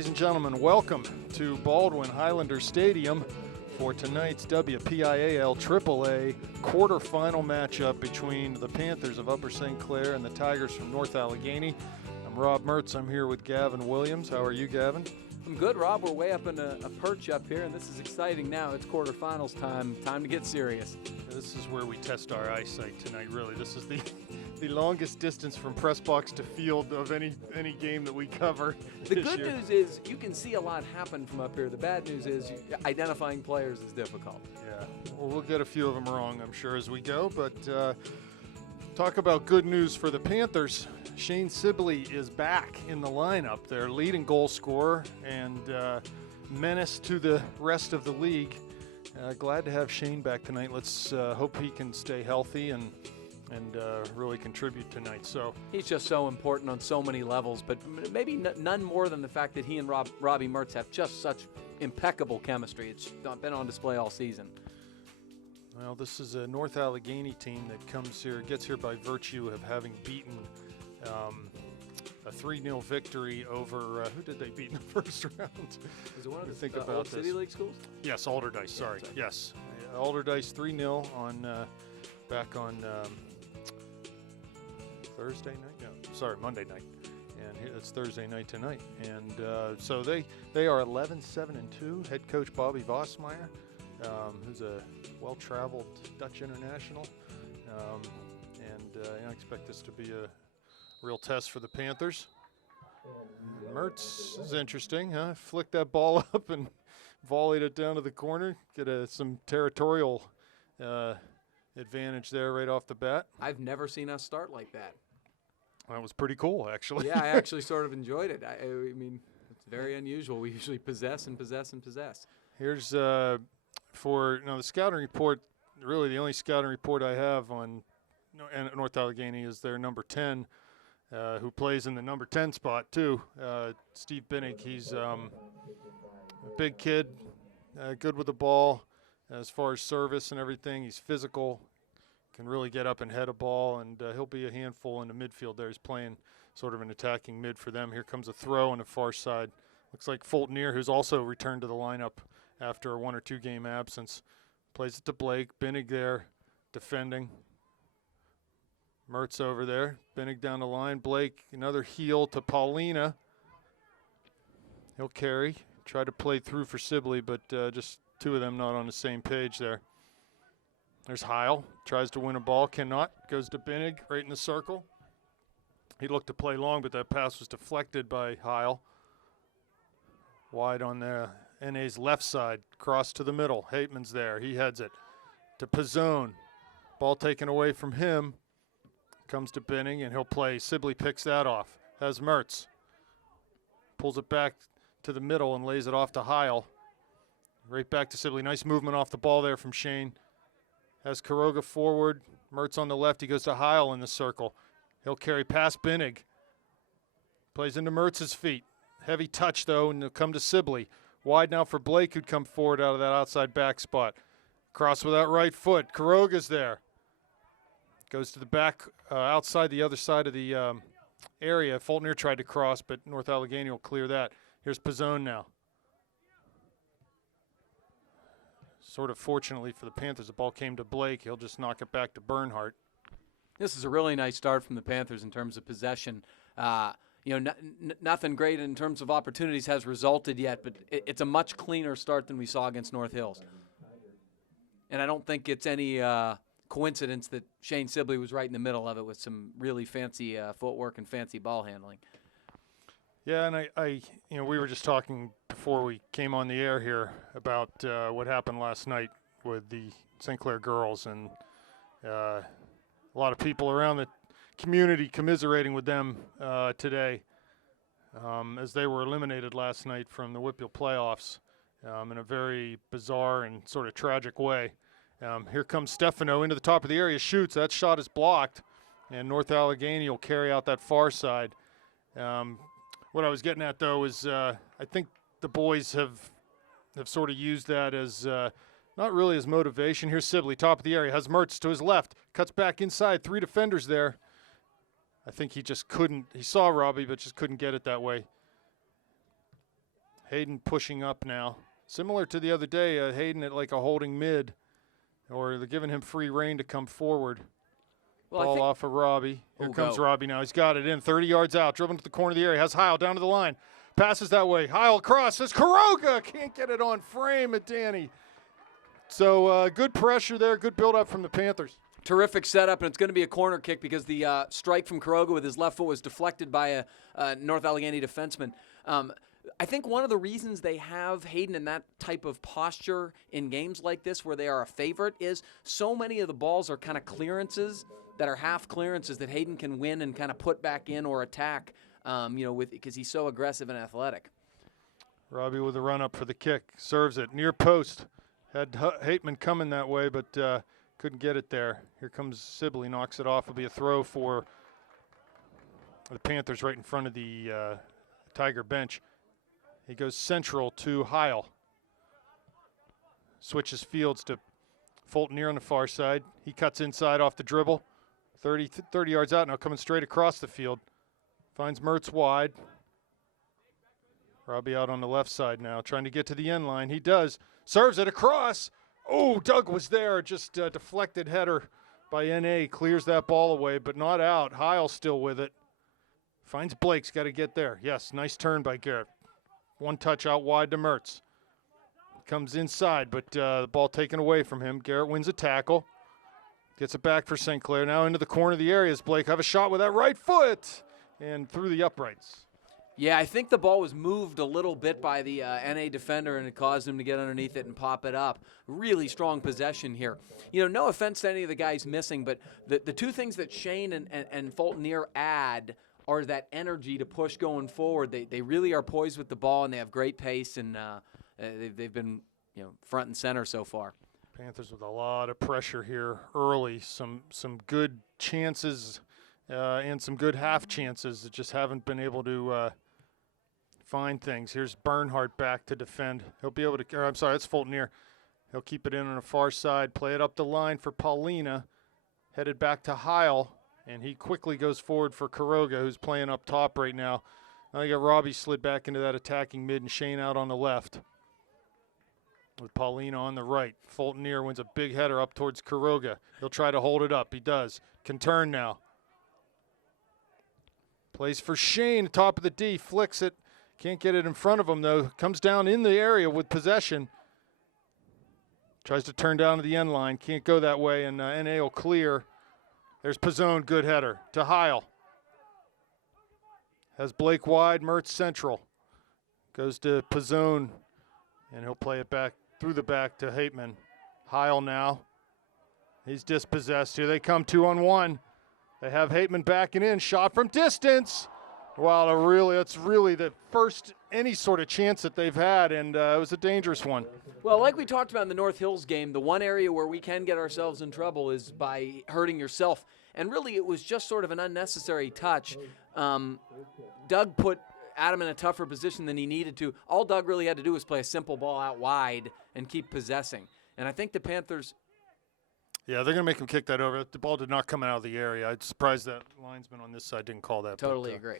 ladies and gentlemen, welcome to Baldwin Highlander Stadium for tonight's WPIAL AAA quarterfinal matchup between the Panthers of Upper St. Clair and the Tigers from North Allegheny. I'm Rob Mertz. I'm here with Gavin Williams. How are you, Gavin? I'm good, Rob. We're way up in a perch up here, and this is exciting now. It's quarterfinals time. Time to get serious. This is where we test our eyesight tonight, really. This is the longest distance from press box to field of any game that we cover. The good news is you can see a lot happen from up here. The bad news is identifying players is difficult. Yeah, well, we'll get a few of them wrong, I'm sure, as we go. But talk about good news for the Panthers. Shane Sibley is back in the lineup, their leading goal scorer and menace to the rest of the league. Glad to have Shane back tonight. Let's hope he can stay healthy and really contribute tonight. So he's just so important on so many levels, but maybe none more than the fact that he and Robbie Mertz have just such impeccable chemistry. It's been on display all season. Well, this is a North Allegheny team that gets here by virtue of having beaten a 3-0 victory over, who did they beat in the first round? Is it one of the Old City League schools? Yes, Alderdice, sorry. Yes, Alderdice 3-0 back on Thursday night? No, sorry, Monday night. And it's Thursday night tonight. And so they are 11-7-2. Head coach Bobby Vosmeyer, who's a well-traveled Dutch international. I expect this to be a real test for the Panthers. Mertz is interesting, huh? Flicked that ball up and volleyed it down to the corner. Get some territorial advantage there right off the bat. I've never seen us start like that. That was pretty cool, actually. Yeah, I actually sort of enjoyed it. I mean, it's very unusual. We usually possess and possess and possess. Here's for the scouting report. Really, the only scouting report I have on North Allegheny is their number 10, who plays in the number 10 spot too. Steve Binnig. He's a big kid, good with the ball as far as service and everything. He's physical, can really get up and head a ball, and he'll be a handful in the midfield there. He's playing sort of an attacking mid for them. Here comes a throw on the far side. Looks like Fultonier, who's also returned to the lineup after a 1 or 2 game absence, plays it to Blake. Binnig there defending. Mertz over there. Binnig down the line. Blake, another heel to Paulina. He'll carry. Try to play through for Sibley, but just two of them not on the same page there. There's Heil. Tries to win a ball. Cannot. Goes to Binnig right in the circle. He looked to play long, but that pass was deflected by Heil. Wide on the NA's left side. Cross to the middle. Hateman's there. He heads it to Pizzone. Ball taken away from him. Comes to Binnig, and he'll play. Sibley picks that off. Has Mertz. Pulls it back to the middle and lays it off to Heil. Right back to Sibley. Nice movement off the ball there from Shane. Has Karoga forward. Mertz on the left. He goes to Heil in the circle. He'll carry past Binnig. Plays into Mertz's feet. Heavy touch, though, and he'll come to Sibley. Wide now for Blake, who'd come forward out of that outside back spot. Cross with that right foot. Karoga's there. Goes to the back, outside the other side of the area. Fultonier tried to cross, but North Allegheny will clear that. Here's Pizzone now. Sort of fortunately for the Panthers, the ball came to Blake. He'll just knock it back to Bernhardt. This is a really nice start from the Panthers in terms of possession. Nothing great in terms of opportunities has resulted yet, but it's a much cleaner start than we saw against North Hills. And I don't think it's any coincidence that Shane Sibley was right in the middle of it with some really fancy footwork and fancy ball handling. Yeah, and we were just talking before we came on the air here about what happened last night with the St. Clair girls, and a lot of people around the community commiserating with them today as they were eliminated last night from the WPIAL playoffs in a very bizarre and sort of tragic way. Here comes Stefano into the top of the area, shoots. That shot is blocked, and North Allegheny will carry out that far side. What I was getting at, though, is I think the boys have sort of used that as not really as motivation. Here's Sibley, top of the area, has Mertz to his left, cuts back inside, 3 defenders there. I think he just couldn't. He saw Robbie, but just couldn't get it that way. Hayden pushing up now. Similar to the other day, Hayden at like a holding mid, or they're giving him free rein to come forward. Well, Ball off of Robbie. Here comes go. Robbie now. He's got it in 30 yards out, driven to the corner of the area. Has Heil down to the line. Passes that way. Heil across. Says Kuroga. Can't get it on frame at Danny. So good pressure there. Good build-up from the Panthers. Terrific setup, and it's going to be a corner kick because the strike from Kuroga with his left foot was deflected by a North Allegheny defenseman. I think one of the reasons they have Hayden in that type of posture in games like this where they are a favorite is so many of the balls are kind of clearances that are half clearances that Hayden can win and kind of put back in or attack, because he's so aggressive and athletic. Robbie with a run up for the kick. Serves it near post. Had Hateman coming that way, but couldn't get it there. Here comes Sibley, knocks it off. It'll be a throw for the Panthers right in front of the Tiger bench. He goes central to Heil. Switches fields to Fulton near on the far side. He cuts inside off the dribble. 30 yards out now, coming straight across the field. Finds Mertz wide. Robbie out on the left side now, trying to get to the end line. He does. Serves it across. Oh, Doug was there. Just deflected header by N.A. Clears that ball away, but not out. Heil still with it. Finds Blake's got to get there. Yes, nice turn by Garrett. One touch out wide to Mertz. Comes inside, but the ball taken away from him. Garrett wins a tackle. Gets it back for St. Clair. Now into the corner of the area. Blake have a shot with that right foot and through the uprights. Yeah, I think the ball was moved a little bit by the NA defender, and it caused him to get underneath it and pop it up. Really strong possession here. No offense to any of the guys missing, but the two things that Shane and Fulton Near add are that energy to push going forward. They really are poised with the ball, and they have great pace, and they've been front and center so far. Panthers with a lot of pressure here early. Some good chances and some good half chances that just haven't been able to find things. Here's Bernhardt back to defend. He'll be able to, I'm sorry, that's Fulton Near. He'll keep it in on the far side, play it up the line for Paulina, headed back to Heil, and he quickly goes forward for Kuroga, who's playing up top right now. Now you got Robbie slid back into that attacking mid and Shane out on the left. With Paulina on the right. Fulton Near wins a big header up towards Kuroga. He'll try to hold it up. He does. Can turn now. Plays for Shane, top of the D, flicks it. Can't get it in front of him, though. Comes down in the area with possession. Tries to turn down to the end line. Can't go that way, and N.A. will clear. There's Pizzone, good header. To Heil. Has Blake wide, Mertz central. Goes to Pizzone, and he'll play it back through the back to Hateman. Heil now. He's dispossessed. Here they come 2-on-1. They have Hateman backing in. Shot from distance. Wow, that's really the first any sort of chance that they've had, and it was a dangerous one. Well, like we talked about in the North Hills game, the one area where we can get ourselves in trouble is by hurting yourself. And really, it was just sort of an unnecessary touch. Doug put Adam in a tougher position than he needed to. All Doug really had to do was play a simple ball out wide and keep possessing. And I think the Panthers... Yeah, they're going to make him kick that over. The ball did not come out of the area. I'm surprised that linesman on this side didn't call that. Totally agree.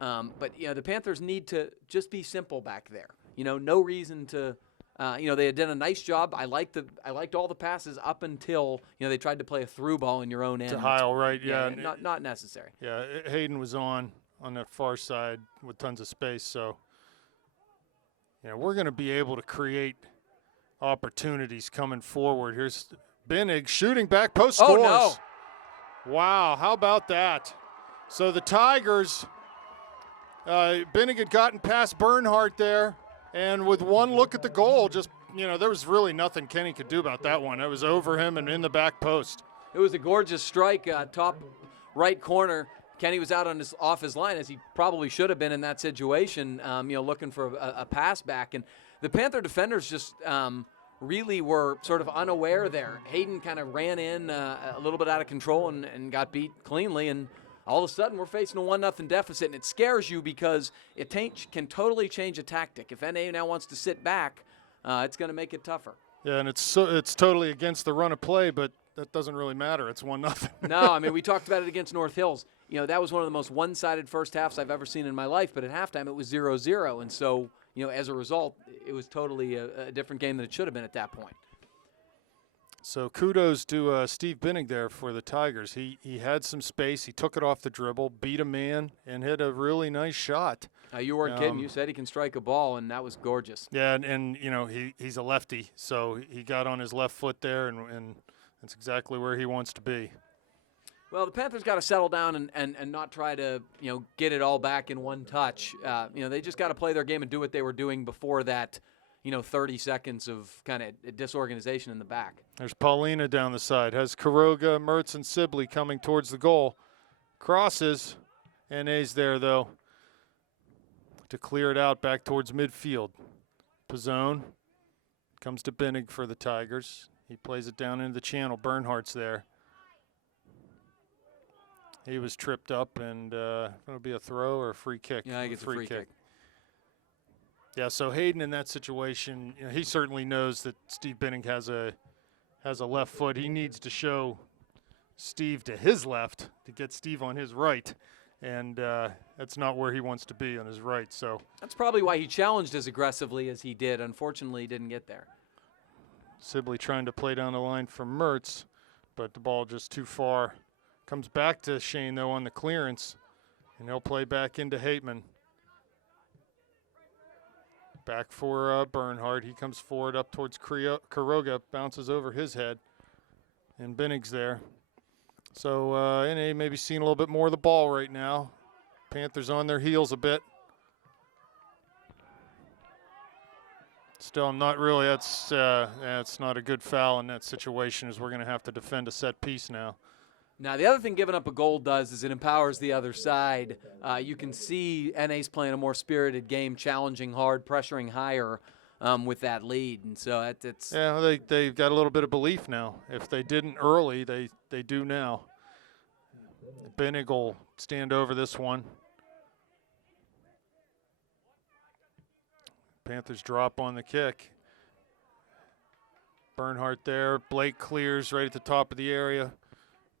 But the Panthers need to just be simple back there. No reason to... they had done a nice job. I liked all the passes up until they tried to play a through ball in your own end. To Heil, right? Yeah, not necessary. Yeah, Hayden was on that far side with tons of space. So, we're going to be able to create opportunities coming forward. Here's Binnig shooting back post scores. Oh no! Wow, how about that? So the Tigers, Binnig had gotten past Bernhardt there. And with one look at the goal, just, there was really nothing Kenny could do about that one. It was over him and in the back post. It was a gorgeous strike, top right corner. Kenny was out off his line, as he probably should have been in that situation, looking for a pass back. And the Panther defenders just really were sort of unaware there. Hayden kind of ran in a little bit out of control and got beat cleanly. And all of a sudden, we're facing a 1-0 deficit, and it scares you because it can totally change a tactic. If NA now wants to sit back, it's going to make it tougher. Yeah, and it's totally against the run of play, but that doesn't really matter. It's 1-0. No, we talked about it against North Hills. That was one of the most one-sided first halves I've ever seen in my life, but at halftime it was 0-0, and so as a result, it was totally a different game than it should have been at that point. So kudos to Steve Binnig there for the Tigers. He had some space. He took it off the dribble, beat a man, and hit a really nice shot. You weren't kidding. You said he can strike a ball, and that was gorgeous. Yeah, and he's a lefty, so he got on his left foot there, and that's exactly where he wants to be. Well, the Panthers got to settle down and not try to get it all back in one touch. They just got to play their game and do what they were doing before that. 30 seconds of kind of disorganization in the back. There's Paulina down the side. Has Quiroga, Mertz, and Sibley coming towards the goal. Crosses. NA's there, though, to clear it out back towards midfield. Pizzone comes to Binnig for the Tigers. He plays it down into the channel. Bernhardt's there. He was tripped up, and it'll be a throw or a free kick. Yeah, I think it's a free kick. Yeah, so Hayden in that situation, he certainly knows that Steve Binnig has a left foot. He needs to show Steve to his left to get Steve on his right, and that's not where he wants to be, on his right. So that's probably why he challenged as aggressively as he did. Unfortunately, he didn't get there. Sibley trying to play down the line for Mertz, but the ball just too far. Comes back to Shane, though, on the clearance, and he'll play back into Hateman. Back for Bernhardt. He comes forward up towards Quiroga, bounces over his head, and Binnig's there. So NA maybe seeing a little bit more of the ball right now. Panthers on their heels a bit. Still, not really. That's not a good foul in that situation, as we're going to have to defend a set piece now. Now, the other thing giving up a goal does is it empowers the other side. You can see NA's playing a more spirited game, challenging hard, pressuring higher with that lead. And so it's yeah, they've got a little bit of belief now. If they didn't early, they do now. Binnig will stand over this one. Panthers drop on the kick. Bernhardt there. Blake clears right at the top of the area.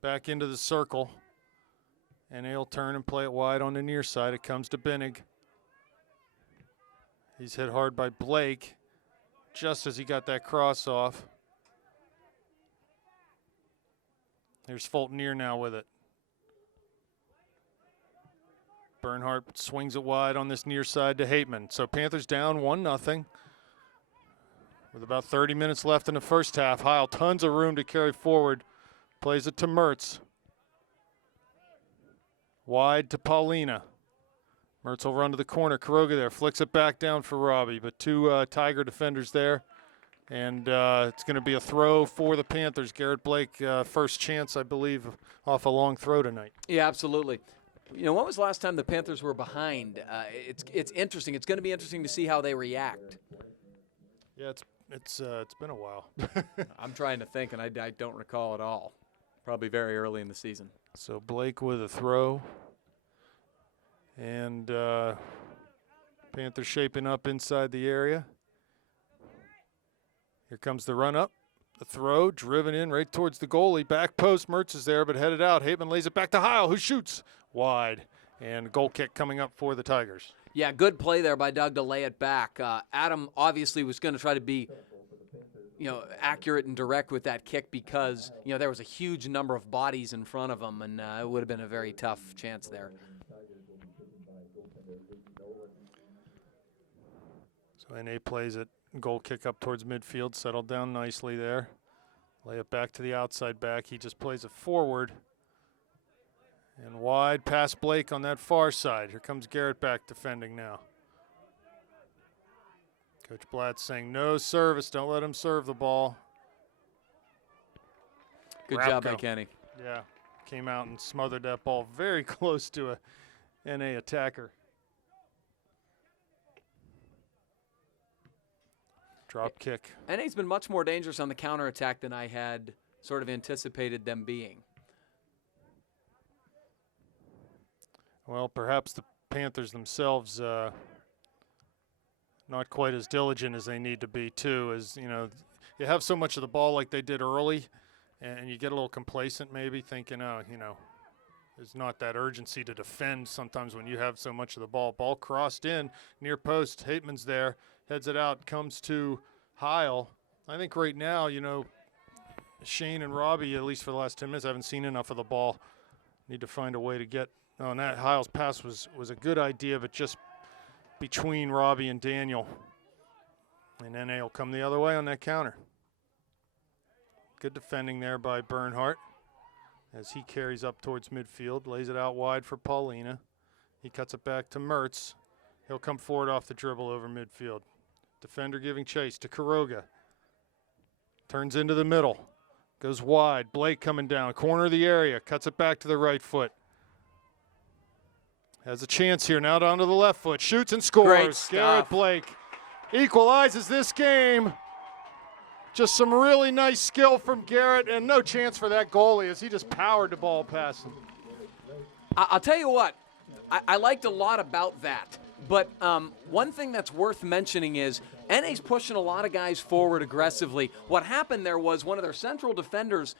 Back into the circle, and he'll turn and play it wide on the near side. It comes to Binnig. He's hit hard by Blake just as he got that cross off. There's Fulton now with it. Bernhardt swings it wide on this near side to Hateman. So Panthers down 1-0 with about 30 minutes left in the first half. Heil, tons of room to carry forward. Plays it to Mertz. Wide to Paulina. Mertz will run to the corner. Quiroga there. Flicks it back down for Robbie. But two Tiger defenders there. And it's going to be a throw for the Panthers. Garrett Blake, first chance, I believe, off a long throw tonight. Yeah, absolutely. When was the last time the Panthers were behind? It's interesting. It's going to be interesting to see how they react. Yeah, it's been a while. I'm trying to think, and I don't recall at all. Probably very early in the season. So Blake with a throw. And Panthers shaping up inside the area. Here comes the run up. The throw, driven in right towards the goalie. Back post, Mertz is there, but headed out. Hateman lays it back to Heil, who shoots wide. And goal kick coming up for the Tigers. Yeah, good play there by Doug to lay it back. Adam obviously was going to try to be accurate and direct with that kick because, there was a huge number of bodies in front of him, and it would have been a very tough chance there. So NA plays it, goal kick up towards midfield, settled down nicely there. Lay it back to the outside back. He just plays it forward. And wide past Blake on that far side. Here comes Garrett back defending now. Coach Blatt saying no service. Don't let him serve the ball. Good job by Kenny. Yeah, came out and smothered that ball very close to a NA attacker. Drop kick. NA's been much more dangerous on the counterattack than I had sort of anticipated them being. Well, perhaps the Panthers themselves not quite as diligent as they need to be, too. As you have so much of the ball like they did early, and you get a little complacent maybe, thinking, there's not that urgency to defend sometimes when you have so much of the ball. Ball crossed in, near post. Hateman's there, heads it out, comes to Heil. I think right now, you know, Shane and Robbie, at least for the last 10 minutes, haven't seen enough of the ball. Need to find a way to get. Oh, and that Heil's pass was a good idea, but just between Robbie and Daniel. And NA will come the other way on that counter. Good defending there by Bernhardt as he carries up towards midfield, lays it out wide for Paulina. He cuts it back to Mertz. He'll come forward off the dribble over midfield. Defender giving chase to Quiroga. Turns into the middle. Goes wide. Blake coming down. Corner of the area. Cuts it back to the right foot. Has a chance here. Now down to the left foot. Shoots and scores. Great stuff. Garrett Blake equalizes this game. Just some really nice skill from Garrett, and no chance for that goalie as he just powered the ball past him. I'll tell you what, I liked a lot about that. But one thing that's worth mentioning is NA's pushing a lot of guys forward aggressively. What happened there was one of their central defenders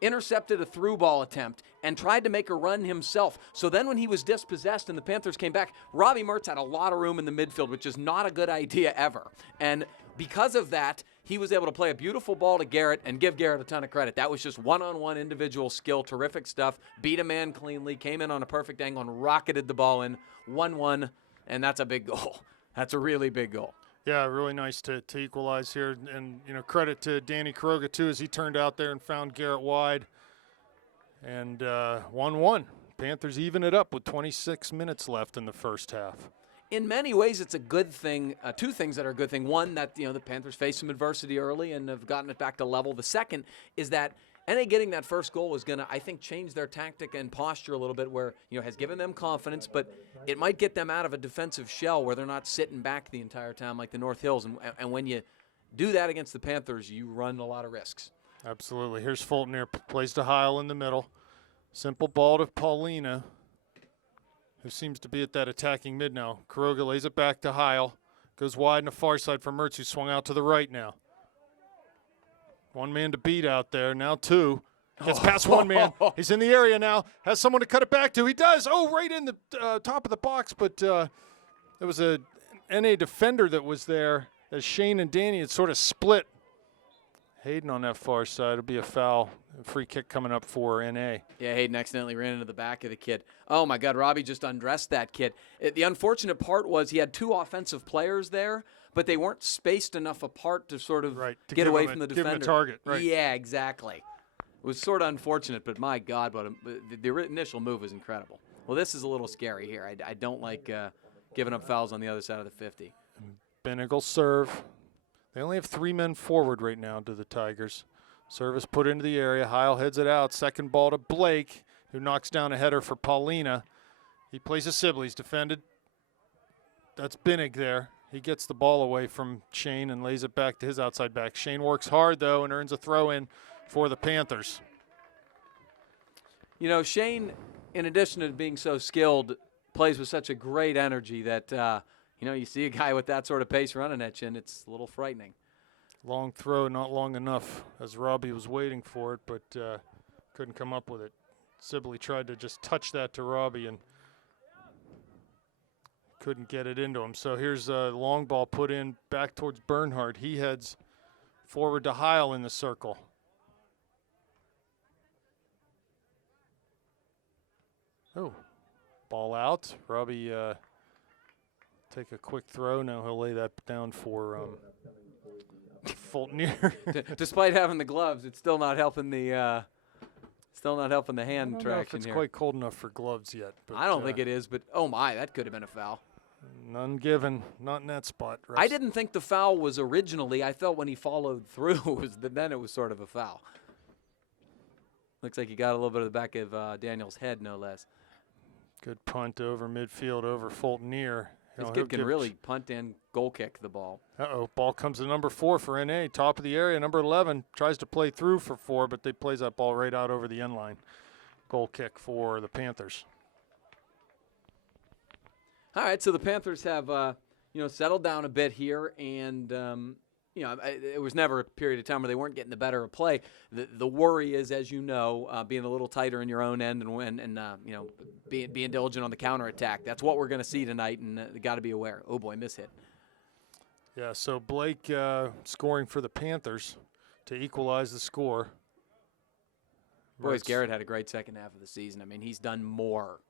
intercepted a through ball attempt and tried to make a run himself. So then when he was dispossessed and the Panthers came back, Robbie Mertz had a lot of room in the midfield, which is not a good idea ever. And because of that, he was able to play a beautiful ball to Garrett and give Garrett a ton of credit. That was just one-on-one individual skill, terrific stuff. Beat a man cleanly, came in on a perfect angle and rocketed the ball in 1-1, and that's a big goal. That's a really big goal. Yeah, really nice to equalize here. And, you know, credit to Danny Quiroga, too, as he turned out there and found Garrett wide. And 1-1. Panthers even it up with 26 minutes left in the first half. In many ways, it's a good thing. Two things that are a good thing. One, that the Panthers faced some adversity early and have gotten it back to level. The second is that NA getting that first goal is going to, I think, change their tactic and posture a little bit where, has given them confidence, but it might get them out of a defensive shell where they're not sitting back the entire time like the North Hills. And when you do that against the Panthers, you run a lot of risks. Absolutely. Here's Fulton here, plays to Heil in the middle. Simple ball to Paulina, who seems to be at that attacking mid now. Quiroga lays it back to Heil. Goes wide in the far side for Mertz, who swung out to the right now. One man to beat out there, now two. Gets past one man. He's in the area now. Has someone to cut it back to. He does. Oh, right in the top of the box, but there was a NA defender that was there as Shane and Danny had sort of split. Hayden on that far side. It'll be a foul. A free kick coming up for NA. Yeah, Hayden accidentally ran into the back of the kid. Oh, my God, Robbie just undressed that kid. The unfortunate part was he had two offensive players there, but they weren't spaced enough apart to sort of get away from the defender. Give him a target, right. Yeah, exactly. It was sort of unfortunate, but my God, the initial move was incredible. Well, this is a little scary here. I don't like giving up fouls on the other side of the 50. Benegal serve. They only have 3 men forward right now to the Tigers. Service put into the area. Heil heads it out. Second ball to Blake, who knocks down a header for Paulina. He plays a Sibley's defended. That's Binnig there. He gets the ball away from Shane and lays it back to his outside back. Shane works hard, though, and earns a throw-in for the Panthers. Shane, in addition to being so skilled, plays with such a great energy that, you see a guy with that sort of pace running at you, and it's a little frightening. Long throw, not long enough, as Robbie was waiting for it, but couldn't come up with it. Sibley tried to just touch that to Robbie and couldn't get it into him. So here's a long ball put in back towards Bernhardt. He heads forward to Heil in the circle. Oh, ball out. Robbie take a quick throw. Now he'll lay that down for Fulton here. Despite having the gloves, it's still not helping the hand I don't know if traction it's here. quite cold enough for gloves yet. But, I don't think it is, but oh my, that could have been a foul. None given, not in that spot. Refs. I didn't think the foul was originally. I felt when he followed through, then it was sort of a foul. Looks like he got a little bit of the back of Daniel's head, no less. Good punt over midfield over Fulton near. This kid can really punt and goal kick the ball. Uh-oh, ball comes to number 4 for NA, top of the area. Number 11 tries to play through for 4, but they plays that ball right out over the end line. Goal kick for the Panthers. All right, so the Panthers have, settled down a bit here, and, it was never a period of time where they weren't getting the better of play. The worry is, as you know, being a little tighter in your own end and being diligent on the counterattack. That's what we're going to see tonight, and they got to be aware. Oh, boy, mishit. Yeah, so Blake scoring for the Panthers to equalize the score. Boys, Garrett had a great second half of the season. I mean, he's done more.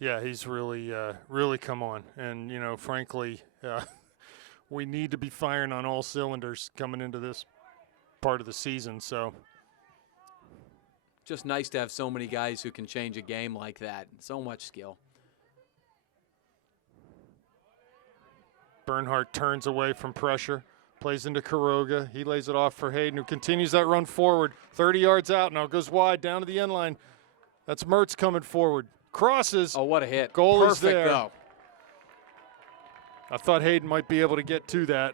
Yeah, he's really come on. And, frankly, we need to be firing on all cylinders coming into this part of the season. So just nice to have so many guys who can change a game like that. So much skill. Bernhardt turns away from pressure, plays into Quiroga. He lays it off for Hayden, who continues that run forward. 30 yards out, now goes wide down to the end line. That's Mertz coming forward. Crosses. Oh, what a hit. Goal Perfect, is there. Though. I thought Hayden might be able to get to that.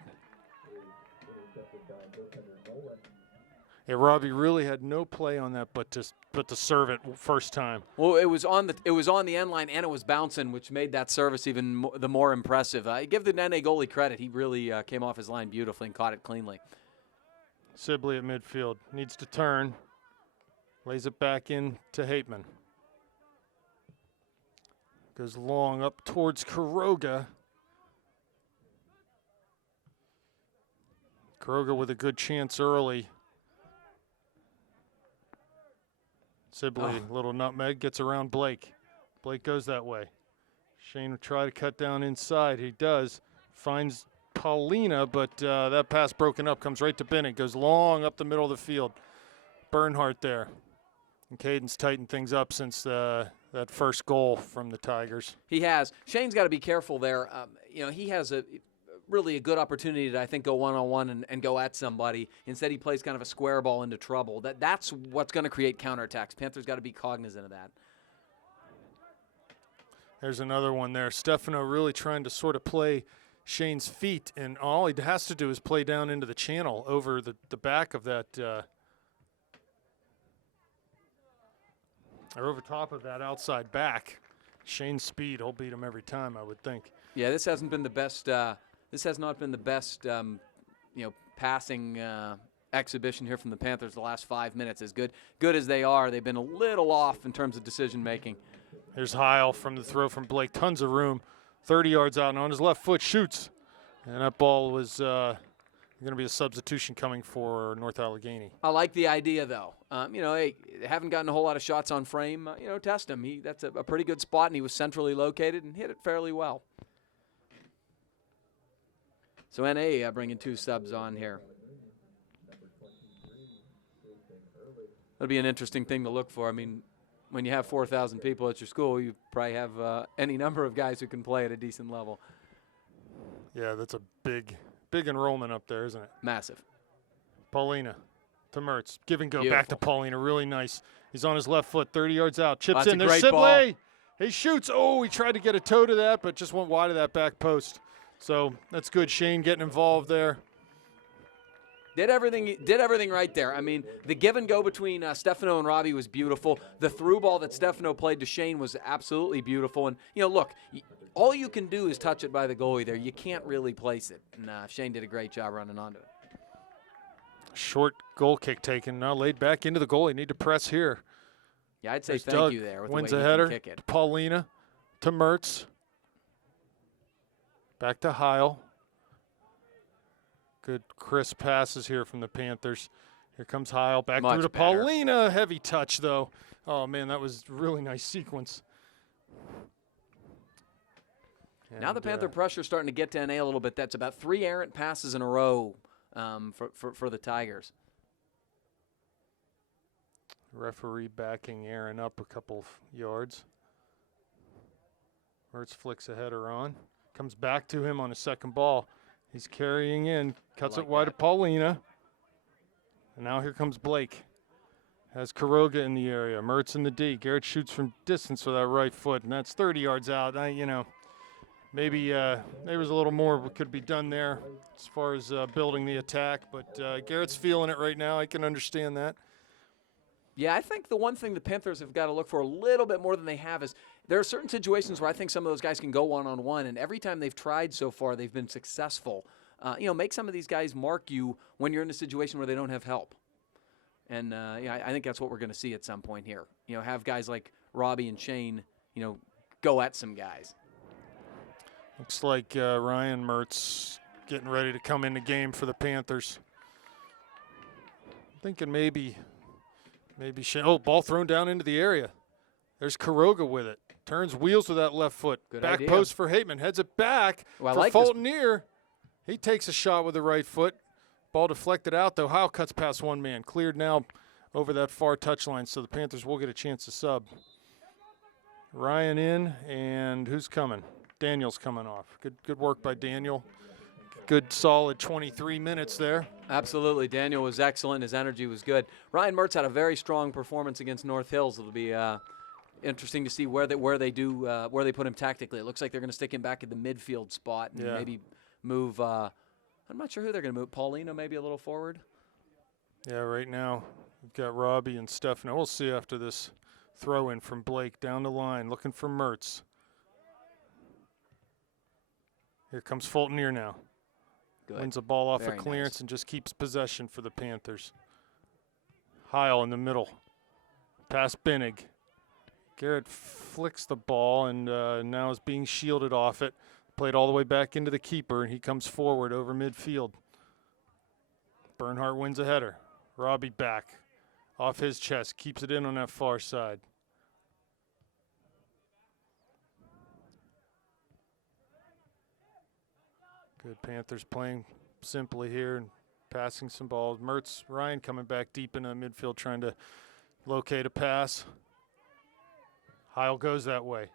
Yeah, Robbie really had no play on that but to serve it first time. Well, it was on the end line and it was bouncing, which made that service even the more impressive. I give the Nene goalie credit. He really came off his line beautifully and caught it cleanly. Sibley at midfield needs to turn. Lays it back in to Hateman. Goes long up towards Quiroga. Quiroga with a good chance early. Sibley, little nutmeg, gets around Blake. Blake goes that way. Shane will try to cut down inside. He does. Finds Paulina, but that pass broken up, comes right to Bennett. Goes long up the middle of the field. Bernhardt there. And Caden's tightened things up since that first goal from the Tigers. He has. Shane's got to be careful there. He has really a good opportunity to, I think, go one-on-one and go at somebody. Instead, he plays kind of a square ball into trouble. That's what's going to create counterattacks. Panthers got to be cognizant of that. There's another one there. Stefano really trying to sort of play Shane's feet, and all he has to do is play down into the channel over the back of that, or over top of that outside back. Shane's speed will beat him every time, I would think. Yeah, this hasn't been the best. This has not been the best, passing exhibition here from the Panthers the last 5 minutes. As good as they are, they've been a little off in terms of decision making. Here's Heil from the throw from Blake. Tons of room. 30 yards out and on his left foot shoots. And that ball was going to be a substitution coming for North Allegheny. I like the idea, though. They haven't gotten a whole lot of shots on frame. Test him. That's a pretty good spot, and he was centrally located and hit it fairly well. So NA bringing 2 subs on here. That'll be an interesting thing to look for. I mean, when you have 4,000 people at your school, you probably have any number of guys who can play at a decent level. Yeah, that's a big enrollment up there, isn't it? Massive. Paulina to Mertz. Give and go. Beautiful. Back to Paulina. Really nice. He's on his left foot, 30 yards out. Chips That's in. a There's great ball. Sibley. He shoots. Oh, he tried to get a toe to that, but just went wide of that back post. So that's good. Shane getting involved there. Did everything right there. I mean, the give and go between Stefano and Robbie was beautiful. The through ball that Stefano played to Shane was absolutely beautiful. And, look, all you can do is touch it by the goalie there. You can't really place it. And Shane did a great job running onto it. Short goal kick taken. Now laid back into the goalie. Need to press here. Yeah, I'd say There's thank Doug. you there with Wins the way a he header. can kick it. To Paulina. To Mertz. Back to Heil. Good crisp passes here from the Panthers. Here comes Heil. Back Much through to better. Paulina. Heavy touch, though. Oh, man, that was a really nice sequence. Now the Panther pressure is starting to get to NA a little bit. That's about 3 errant passes in a row for the Tigers. Referee backing Aaron up a couple of yards. Mertz flicks a header on. Comes back to him on his second ball. He's carrying in. Cuts it wide to Paulina. And now here comes Blake. Has Quiroga in the area. Mertz in the D. Garrett shoots from distance with that right foot, and that's 30 yards out. Maybe there's a little more could be done there as far as building the attack, but Garrett's feeling it right now. I can understand that. Yeah, I think the one thing the Panthers have got to look for a little bit more than they have is there are certain situations where I think some of those guys can go one-on-one, and every time they've tried so far, they've been successful. Make some of these guys mark you when you're in a situation where they don't have help. And, I think that's what we're going to see at some point here. Have guys like Robbie and Shane, go at some guys. Looks like Ryan Mertz getting ready to come in the game for the Panthers. Thinking maybe Shane. Oh, ball thrown down into the area. There's Kuroga with it. Turns wheels with that left foot. Good back idea. post for Hateman. Heads it back for Fultonier. He takes a shot with the right foot. Ball deflected out, though. Heil cuts past one man. Cleared now over that far touchline, so the Panthers will get a chance to sub. Ryan in, and who's coming? Daniel's coming off. Good work by Daniel. Good, solid 23 minutes there. Absolutely. Daniel was excellent. His energy was good. Ryan Mertz had a very strong performance against North Hills. It'll be interesting to see where they put him tactically. It looks like they're going to stick him back at the midfield spot and maybe move. I'm not sure who they're going to move. Paulino maybe a little forward. Yeah, right now we've got Robbie and Stefano. We'll see after this throw in from Blake down the line, looking for Mertz. Here comes Fultonier now. Good. Wins the ball off Very a clearance nice. and just keeps possession for the Panthers. Heil in the middle. Pass Binnig. Garrett flicks the ball and now is being shielded off it. Played all the way back into the keeper, and he comes forward over midfield. Bernhardt wins a header. Robbie back. Off his chest. Keeps it in on that far side. Good Panthers playing simply here and passing some balls. Mertz, Ryan coming back deep into the midfield trying to locate a pass. Heil goes that way.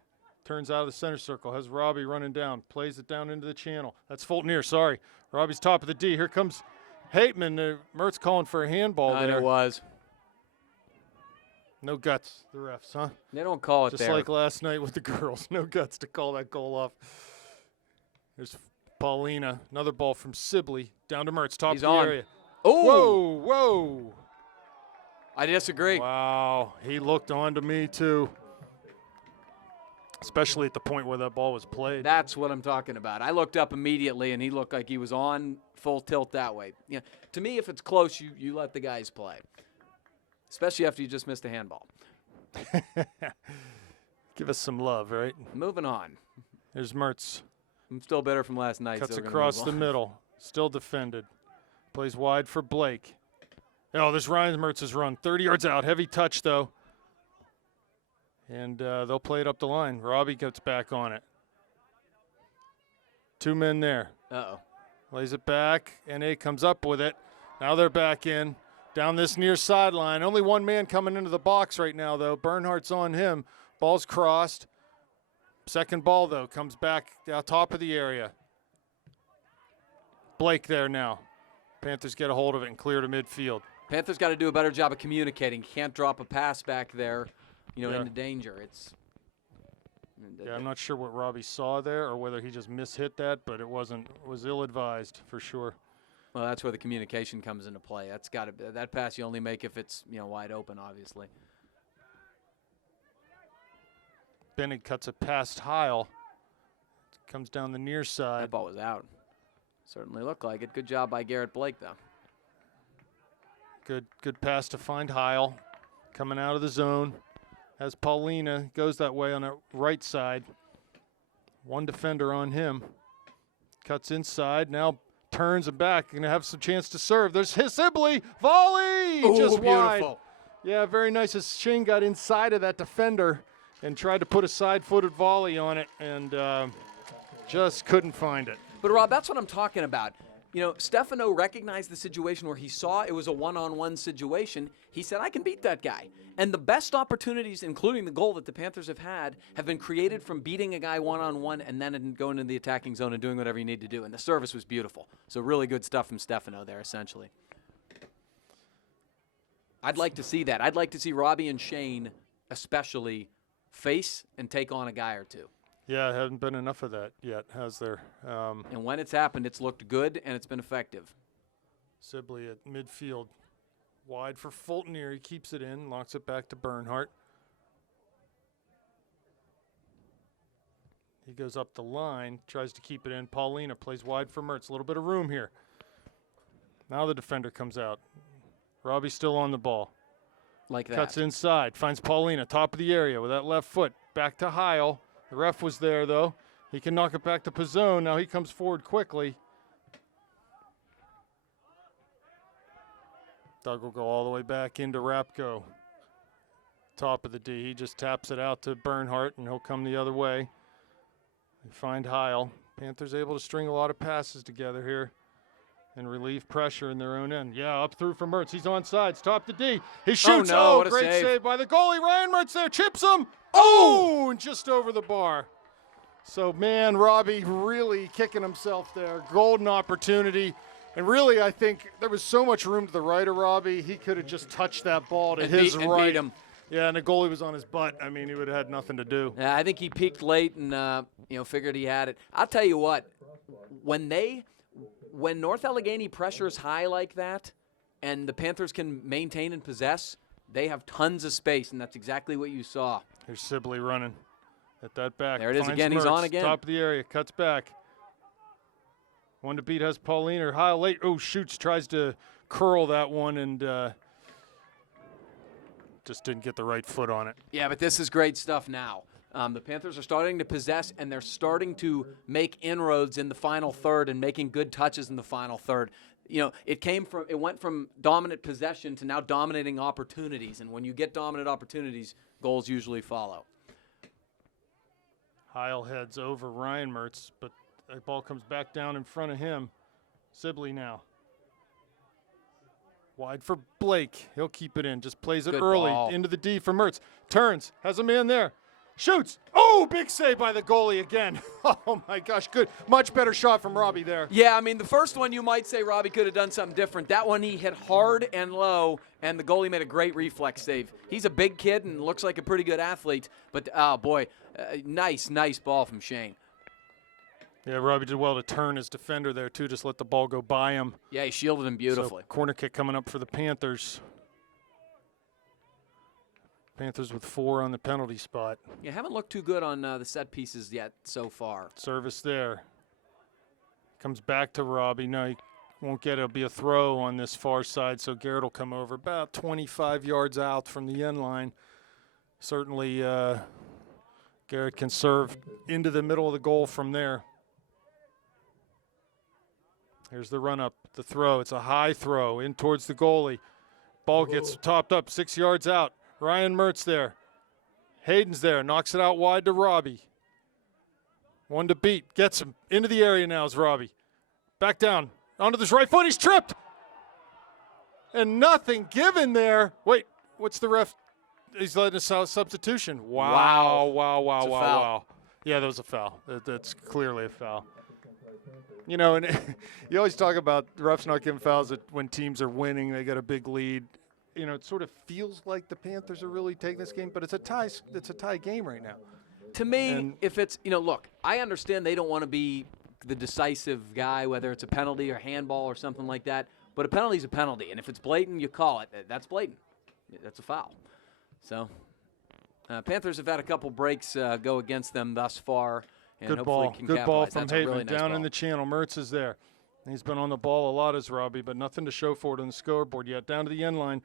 Turns out of the center circle. Has Robbie running down. Plays it down into the channel. That's Fultonier, sorry. Robbie's top of the D. Here comes Hateman. Mertz calling for a handball there. It was. No guts, the refs, huh? They don't call it Just there. like last night with the girls. No guts to call that goal off. There's Paulina. Another ball from Sibley. Down to Mertz. Top He's of the on. area. Oh! Whoa. I disagree. Wow. He looked on to me, too. Especially at the point where that ball was played. That's what I'm talking about. I looked up immediately, and he looked like he was on full tilt that way. To me, if it's close, you let the guys play, especially after you just missed a handball. Give us some love, right? Moving on. There's Mertz. I'm still bitter from last night. Cuts so we're gonna across move the on. middle. Still defended. Plays wide for Blake. Oh, there's Ryan Mertz's run. 30 yards out. Heavy touch, though. And they'll play it up the line. Robbie gets back on it. Two men there. Uh-oh. Lays it back. NA comes up with it. Now they're back in. Down this near sideline. Only one man coming into the box right now, though. Bernhardt's on him. Ball's crossed. Second ball, though, comes back out top of the area. Blake there now. Panthers get a hold of it and clear to midfield. Panthers got to do a better job of communicating. Can't drop a pass back there, into danger. I'm not sure what Robbie saw there or whether he just mishit that, but it was ill-advised for sure. Well, that's where the communication comes into play. That pass you only make if it's wide open, obviously. Bennett cuts it past Heil. Comes down the near side. That ball was out. Certainly looked like it. Good job by Garrett Blake, though. Good pass to find Heil. Coming out of the zone. As Paulina goes that way on the right side. One defender on him. Cuts inside. Now turns and back. Going to have some chance to serve. There's his Sibley. Volley! Ooh, just wide. beautiful. Yeah, very nice as Shane got inside of that defender and tried to put a side-footed volley on it and just couldn't find it. But, Rob, that's what I'm talking about. Stefano recognized the situation where he saw it was a one-on-one situation. He said, I can beat that guy. And the best opportunities, including the goal that the Panthers have been created from beating a guy one-on-one and then going into the attacking zone and doing whatever you need to do. And the service was beautiful. So really good stuff from Stefano there, essentially. I'd like to see that. I'd like to see Robbie and Shane especially face and take on a guy or two. Yeah, hasn't been enough of that yet, has there? And when it's happened, it's looked good and it's been effective. Sibley at midfield. Wide for Fultonier. He keeps it in, locks it back to Bernhardt. He goes up the line, tries to keep it in. Paulina plays wide for Mertz. A little bit of room here. Now the defender comes out. Robbie's still on the ball. Like that. Cuts inside, finds Paulina, top of the area with that left foot. Back to Heil. The ref was there, though. He can knock it back to Pizzone. Now he comes forward quickly. Doug will go all the way back into Rapko. Top of the D. He just taps it out to Bernhardt, and he'll come the other way. They find Heil. Panthers able to string a lot of passes together here and relieve pressure in their own end. Yeah, up through for Mertz. He's on sides. Top to D. He shoots. no, what a great save by the goalie. Ryan Mertz there. Chips him. Oh, and just over the bar. So, man, Robbie really kicking himself there. Golden opportunity. And really, I think there was so much room to the right of Robbie. He could have just touched that ball to his right. And beat him. Yeah, and the goalie was on his butt. I mean, he would have had nothing to do. Yeah, I think he peaked late and figured he had it. I'll tell you what, when North Allegheny pressures high like that, and the Panthers can maintain and possess, they have tons of space, and that's exactly what you saw. Here's Sibley running at that back. There it is Finds again. Mertz, He's on again. Top of the area, cuts back. One to beat has Pauline or Heil late. Oh, shoots, tries to curl that one and just didn't get the right foot on it. Yeah, but this is great stuff now. The Panthers are starting to possess, and they're starting to make inroads in the final third and making good touches in the final third. You know, it went from dominant possession to now dominating opportunities, and when you get dominant opportunities, goals usually follow. Heil heads over Ryan Mertz, but the ball comes back down in front of him. Sibley now. Wide for Blake. He'll keep it in. Just plays it Good early ball. into the D for Mertz. Turns. Has a man there. Shoots. Oh, big save by the goalie again. Oh, my gosh. Good. Much better shot from Robbie there. Yeah, I mean, the first one you might say Robbie could have done something different. That one he hit hard and low, and the goalie made a great reflex save. He's a big kid and looks like a pretty good athlete, but, oh, boy, nice ball from Shane. Yeah, Robbie did well to turn his defender there, too. Just let the ball go by him. Yeah, he shielded him beautifully. So, corner kick coming up for the Panthers. Panthers with 4 on the penalty spot. You haven't looked too good on the set pieces yet so far. Service there. Comes back to Robbie. No, he won't get it. It'll be a throw on this far side, so Garrett will come over about 25 yards out from the end line. Certainly Garrett can serve into the middle of the goal from there. Here's the run-up, the throw. It's a high throw in towards the goalie. Ball gets topped up 6 yards out. Ryan Mertz there. Hayden's there, knocks it out wide to Robbie. One to beat, gets him. Into the area now is Robbie. Back down, onto this right foot, he's tripped. And nothing given there. Wait, what's the ref? He's letting us out substitution. Wow. Yeah, that was a foul. That's clearly a foul. You know, and you always talk about the refs not giving fouls when teams are winning, they get a big lead. You know, it sort of feels like the Panthers are really taking this game, but it's a tie game right now. To me, if it's, look, I understand they don't want to be the decisive guy, whether it's a penalty or handball or something like that, but a penalty is a penalty, and if it's blatant, you call it. That's blatant. That's a foul. So, Panthers have had a couple breaks go against them thus far. And good ball. Good ball from Haven. Really nice down ball. In the channel. Mertz is there. He's been on the ball a lot as Robbie, but nothing to show for it on the scoreboard yet. Down to the end line.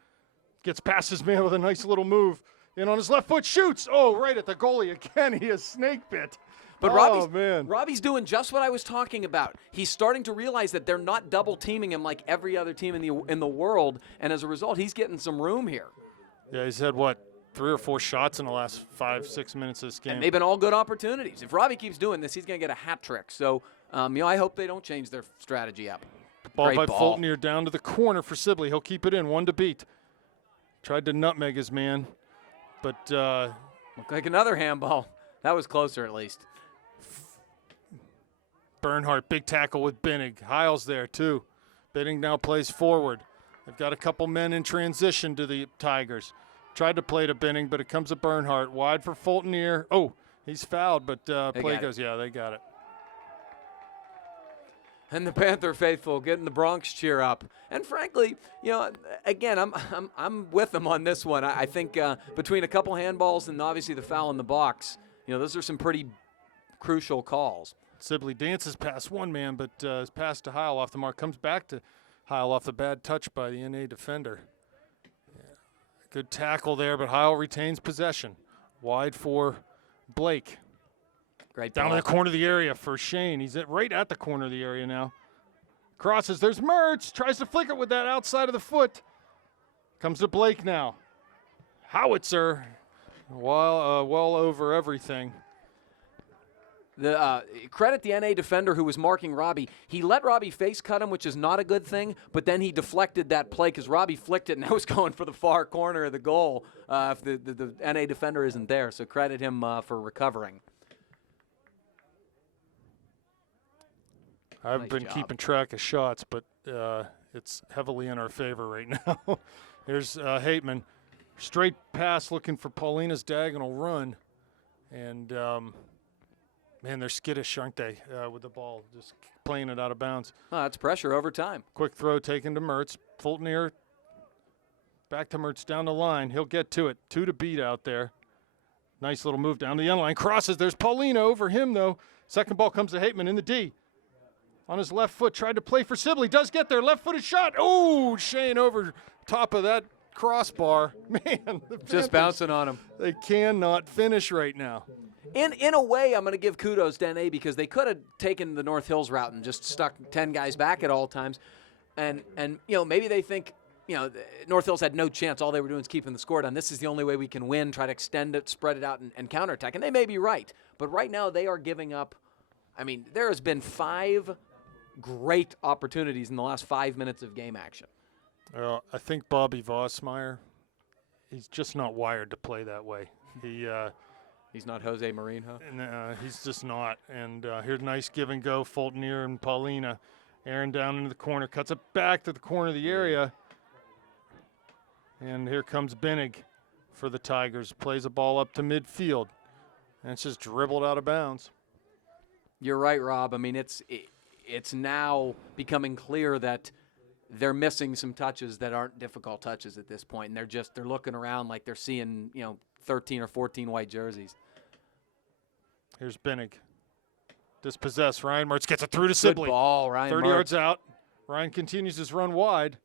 Gets past his man with a nice little move. In on his left foot, shoots. Oh, right at the goalie again. He is snake bit. But oh, Robbie's doing just what I was talking about. He's starting to realize that they're not double teaming him like every other team in the world, and as a result, he's getting some room here. Yeah, he's had, 3 or 4 shots in the last 5-6 minutes of this game. And they've been all good opportunities. If Robbie keeps doing this, he's going to get a hat trick. So, I hope they don't change their strategy up. Ball by Fulton here down to the corner for Sibley. He'll keep it in. 1 to beat. Tried to nutmeg his man, but looked like another handball. That was closer at least. Bernhardt, big tackle with Binnig. Heil's there too. Binnig now plays forward. They've got a couple men in transition to the Tigers. Tried to play to Binnig, but it comes to Bernhardt. Wide for Fulton here. Oh, he's fouled, but play goes. Yeah, they got it. And the Panther faithful getting the Bronx cheer up. And frankly, again, I'm with them on this one. I think between a couple handballs and obviously the foul in the box, those are some pretty crucial calls. Sibley dances past one man, but is passed to Heil off the mark. Comes back to Heil off the bad touch by the NA defender. Yeah. Good tackle there, but Heil retains possession. Wide for Blake. Great Down ball. to the corner of the area for Shane. He's right at the corner of the area now. Crosses. There's Mertz. Tries to flick it with that outside of the foot. Comes to Blake now. Howitzer. Well over everything. The credit the NA defender who was marking Robbie. He let Robbie face cut him, which is not a good thing, but then he deflected that play because Robbie flicked it and that was going for the far corner of the goal if the NA defender isn't there. So credit him for recovering. I haven't Nice been job. keeping track of shots, but it's heavily in our favor right now. Here's Hateman. Straight pass looking for Paulina's diagonal run. And, man, they're skittish, aren't they, with the ball, just playing it out of bounds. Oh, that's pressure over time. Quick throw taken to Mertz. Fultonier back to Mertz down the line. He'll get to it. 2 to beat out there. Nice little move down the end line. Crosses. There's Paulina over him, though. Second ball comes to Hateman in the D. On his left foot, tried to play for Sibley. Does get there. Left-footed shot. Oh, Shane over top of that crossbar. Man, the Just Panthers, bouncing on him. they cannot finish right now. In a way, I'm going to give kudos to NA because they could have taken the North Hills route and just stuck 10 guys back at all times. And maybe they think, North Hills had no chance. All they were doing is keeping the score down. This is the only way we can win, try to extend it, spread it out, and counterattack. And they may be right. But right now, they are giving up. I mean, there has been 5 great opportunities in the last 5 minutes of game action. I think Bobby Vossmeyer, he's just not wired to play that way. He's not Jose Mourinho. He's just not. And here's a nice give and go. Fultonier and Paulina. Aaron down into the corner. Cuts it back to the corner of the area. And here comes Binnig for the Tigers. Plays a ball up to midfield. And it's just dribbled out of bounds. You're right, Rob. I mean, it's now becoming clear that they're missing some touches that aren't difficult touches at this point, and they're looking around like they're seeing 13 or 14 white jerseys. Here's Binnig. Dispossessed. Ryan Mertz gets it through to Sibley. Good ball, Ryan 30 Mertz. yards out. Ryan continues his run wide.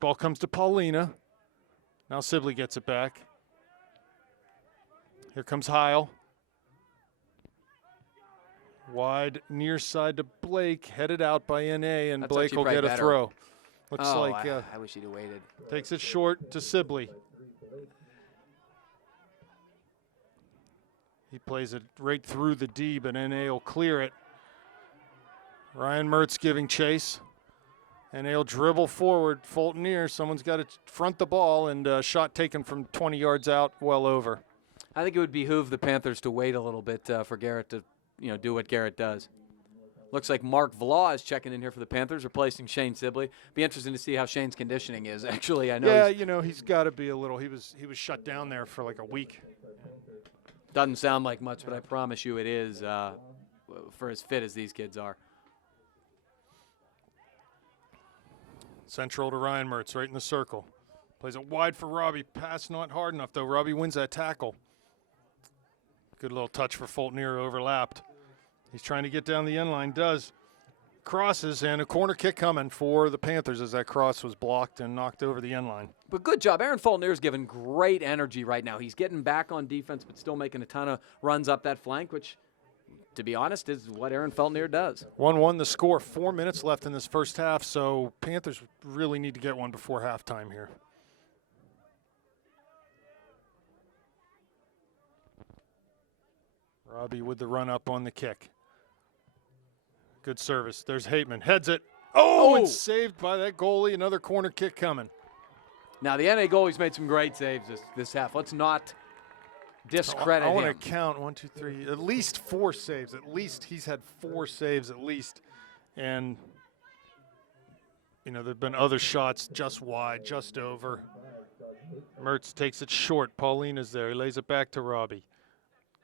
Ball comes to Paulina. Now Sibley gets it back. Here comes Heil. Wide near side to Blake, headed out by NA, and That's Blake actually will probably get a better. throw. Looks Oh, like I wish he'd have waited. takes it short to Sibley. He plays it right through the D, but NA will clear it. Ryan Mertz giving chase. NA will dribble forward. Fultonier, someone's got to front the ball, and shot taken from 20 yards out, well over. I think it would behoove the Panthers to wait a little bit for Garrett to do what Garrett does. Looks like Mark Vlau is checking in here for the Panthers, replacing Shane Sibley. Be interesting to see how Shane's conditioning is. Actually, I know. Yeah, he's got to be a little. He was shut down there for like a week. Doesn't sound like much, but I promise you it is for as fit as these kids are. Central to Ryan Mertz, right in the circle. Plays it wide for Robbie. Pass not hard enough, though. Robbie wins that tackle. Good little touch for Fultonier, overlapped. He's trying to get down the end line, does. Crosses, and a corner kick coming for the Panthers as that cross was blocked and knocked over the end line. But good job. Aaron Fultonier's giving great energy right now. He's getting back on defense, but still making a ton of runs up that flank, which, to be honest, is what Aaron Fultonier does. 1-1 the score. 4 minutes left in this first half, so Panthers really need to get one before halftime here. Robbie with the run up on the kick. Good service. There's Hateman. Heads it. Oh, it's saved by that goalie. Another corner kick coming. Now, the NA goalie's made some great saves this half. Let's not discredit I want him. to count 1, 2, 3, at least 4 saves. At least he's had 4 saves at least. And, there have been other shots just wide, just over. Mertz takes it short. Paulina's there. He lays it back to Robbie.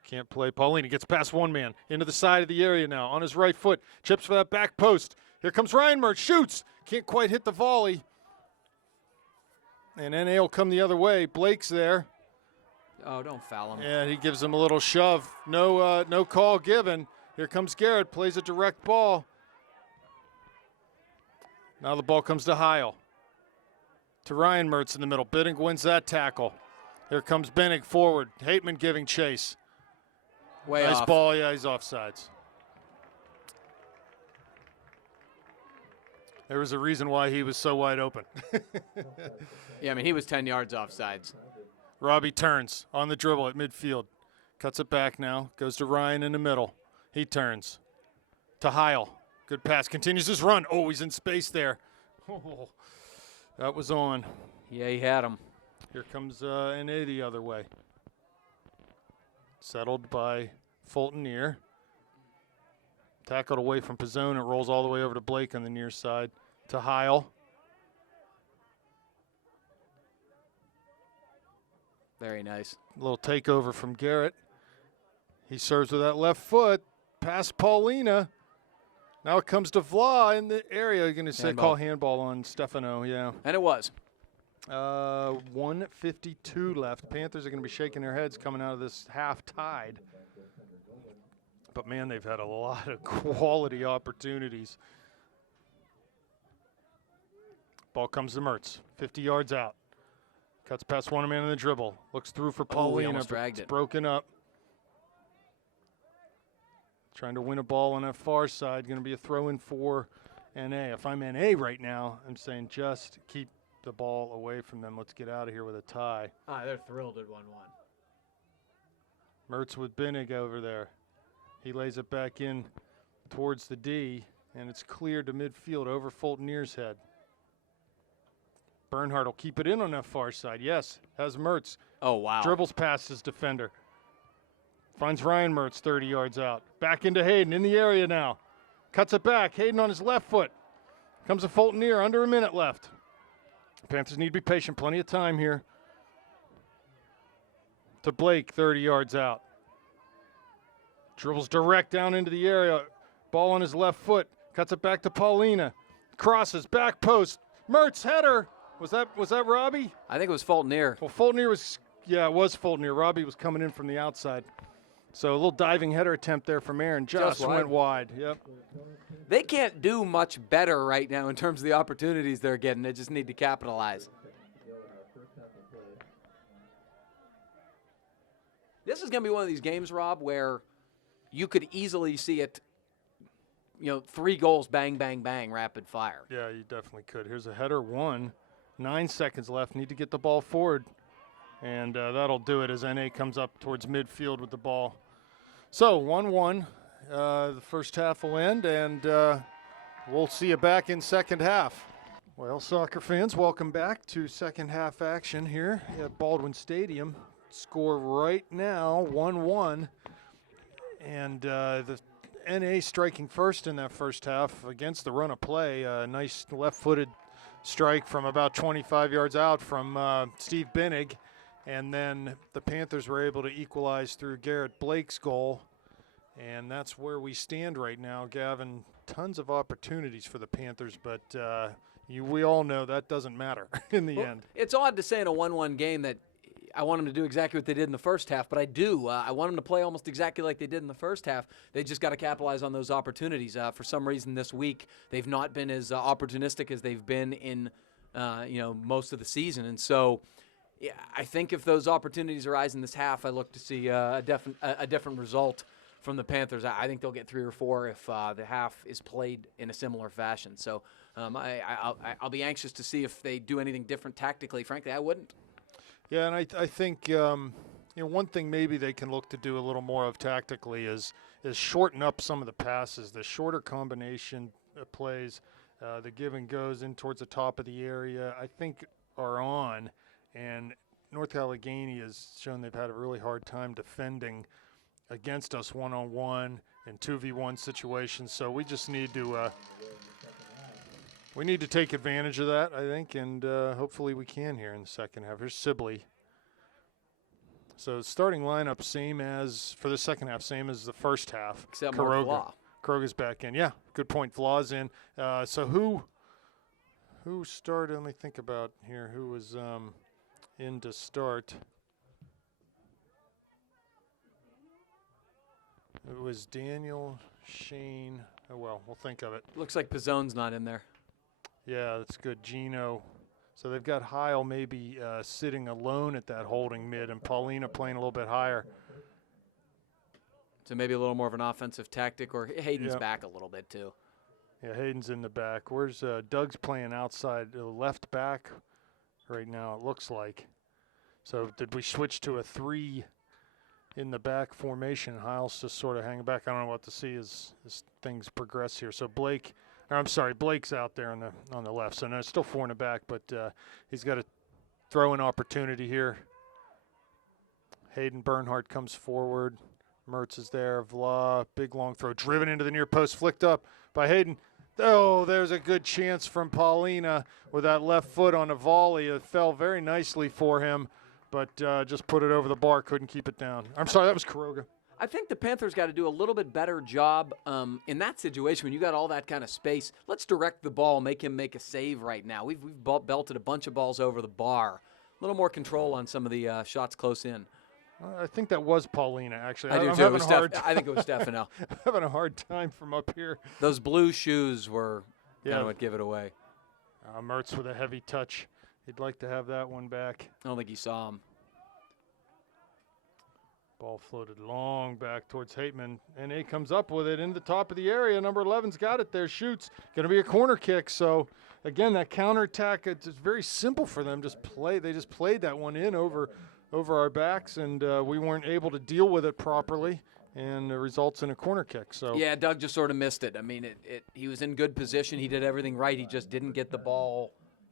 Can't play. Paulina gets past one man into the side of the area now on his right foot. Chips for that back post. Here comes Ryan Mertz. Shoots. Can't quite hit the volley. And NA will come the other way. Blake's there. Oh, don't foul him. And he gives him a little shove. No call given. Here comes Garrett, plays a direct ball. Now the ball comes to Heil. To Ryan Mertz in the middle. Binnig wins that tackle. Here comes Binnig forward. Hateman giving chase. Way nice off. ball. Yeah, he's offsides. There was a reason why he was so wide open. Yeah, I mean, he was 10 yards offsides. Robbie turns on the dribble at midfield. Cuts it back now. Goes to Ryan in the middle. He turns. To Heil. Good pass. Continues his run. Oh, he's in space there. Oh, that was on. Yeah, he had him. Here comes NA the other way. Settled by Fulton near. Tackled away from Pizzone. It rolls all the way over to Blake on the near side. To Heil. Very nice. A little takeover from Garrett. He serves with that left foot. Past Paulina. Now it comes to Vla in the area. You're going to say call handball on Stefano, yeah. And it was. 1:52 left. Panthers are going to be shaking their heads coming out of this half tied. But, man, they've had a lot of quality opportunities. Ball comes to Mertz, 50 yards out. Cuts past one man in the dribble. Looks through for Paulina. Almost dragged it. Broken up. Trying to win a ball on that far side. Going to be a throw-in for NA. If I'm NA right now, I'm saying just keep the ball away from them. Let's get out of here with a tie. They're thrilled at 1-1. Mertz with Binnig over there. He lays it back in towards the D, and it's cleared to midfield over Fultonier's head. Bernhardt will keep it in on that far side. Yes, has Mertz. Oh, wow. Dribbles past his defender. Finds Ryan Mertz 30 yards out. Back into Hayden in the area now. Cuts it back. Hayden on his left foot. Comes to Fultonier, under a minute left. Panthers need to be patient. Plenty of time here. To Blake, 30 yards out. Dribbles direct down into the area. Ball on his left foot. Cuts it back to Paulina. Crosses, back post. Mertz, header. Was that Robbie? I think it was Fultonier. Well, Fultonier was, yeah, it was Fultonier. Robbie was coming in from the outside. So a little diving header attempt there from Aaron. Just went wide. Yep. They can't do much better right now in terms of the opportunities they're getting. They just need to capitalize. This is going to be one of these games, Rob, where you could easily see it, 3 goals, bang, bang, bang, rapid fire. Yeah, you definitely could. Here's a header, 9 seconds left. Need to get the ball forward. And that'll do it as NA comes up towards midfield with the ball. So 1-1. The first half will end, and we'll see you back in second half. Well, soccer fans, welcome back to second half action here at Baldwin Stadium. Score right now, 1-1. And the NA striking first in that first half against the run of play. A nice left-footed strike from about 25 yards out from Steve Binnig. And then the Panthers were able to equalize through Garrett Blake's goal. And that's where we stand right now, Gavin. Tons of opportunities for the Panthers, but we all know that doesn't matter in the end. It's odd to say in a 1-1 game that I want them to do exactly what they did in the first half, but I do. I want them to play almost exactly like they did in the first half. They just got to capitalize on those opportunities. For some reason this week, they've not been as opportunistic as they've been in most of the season. And so yeah, I think if those opportunities arise in this half, I look to see a different result from the Panthers. I think they'll get 3 or 4 if the half is played in a similar fashion. So I'll be anxious to see if they do anything different tactically. Frankly, I wouldn't. Yeah, and I think one thing maybe they can look to do a little more of tactically is shorten up some of the passes, the shorter combination plays, the give and goes in towards the top of the area, I think are on. And North Allegheny has shown they've had a really hard time defending against us one-on-one and 2v1 situations. So we just need to take advantage of that, I think, and hopefully we can here in the second half. Here's Sibley. So starting lineup same as for the second half, same as the first half. Except more Vla. Kroga's back in. Yeah, good point. Vla's in. So who started? Let me think about here. Who was in to start? It was Daniel, Shane. Oh, well, we'll think of it. Looks like Pizzone's not in there. Yeah, that's good. Gino. So they've got Heil maybe sitting alone at that holding mid and Paulina playing a little bit higher. So maybe a little more of an offensive tactic, or Hayden's Yep. back a little bit too. Yeah, Hayden's in the back. Where's Doug's playing outside, left back right now, it looks like. So did we switch to a 3 in the back formation? Heil's just sort of hanging back. I don't know what to see as things progress here. So Blake's out there on the left. So no, it's still 4 in the back, but he's got a throw-in opportunity here. Hayden Bernhardt comes forward. Mertz is there. Vla, big long throw, driven into the near post, flicked up by Hayden. Oh, there's a good chance from Paulina with that left foot on a volley. It fell very nicely for him, but just put it over the bar, couldn't keep it down. I'm sorry, that was Kuroga. I think the Panthers got to do a little bit better job in that situation when you got all that kind of space. Let's direct the ball, make him make a save right now. We've belted a bunch of balls over the bar. A little more control on some of the shots close in. I think that was Paulina, actually. I do I'm too. I think it was Stefano. I'm having a hard time from up here. Those blue shoes were kind Yeah. of what give it away. Mertz with a heavy touch. He'd like to have that one back. I don't think he saw him. Ball floated long back towards Hateman, and he comes up with it in the top of the area. Number 11's got it there, shoots. Going to be a corner kick. So, again, that counterattack, it's very simple for them. They just played that one in over our backs, and we weren't able to deal with it properly, and it results in a corner kick. So Yeah, Doug just sort of missed it. I mean, he was in good position. He did everything right. He just didn't get the ball,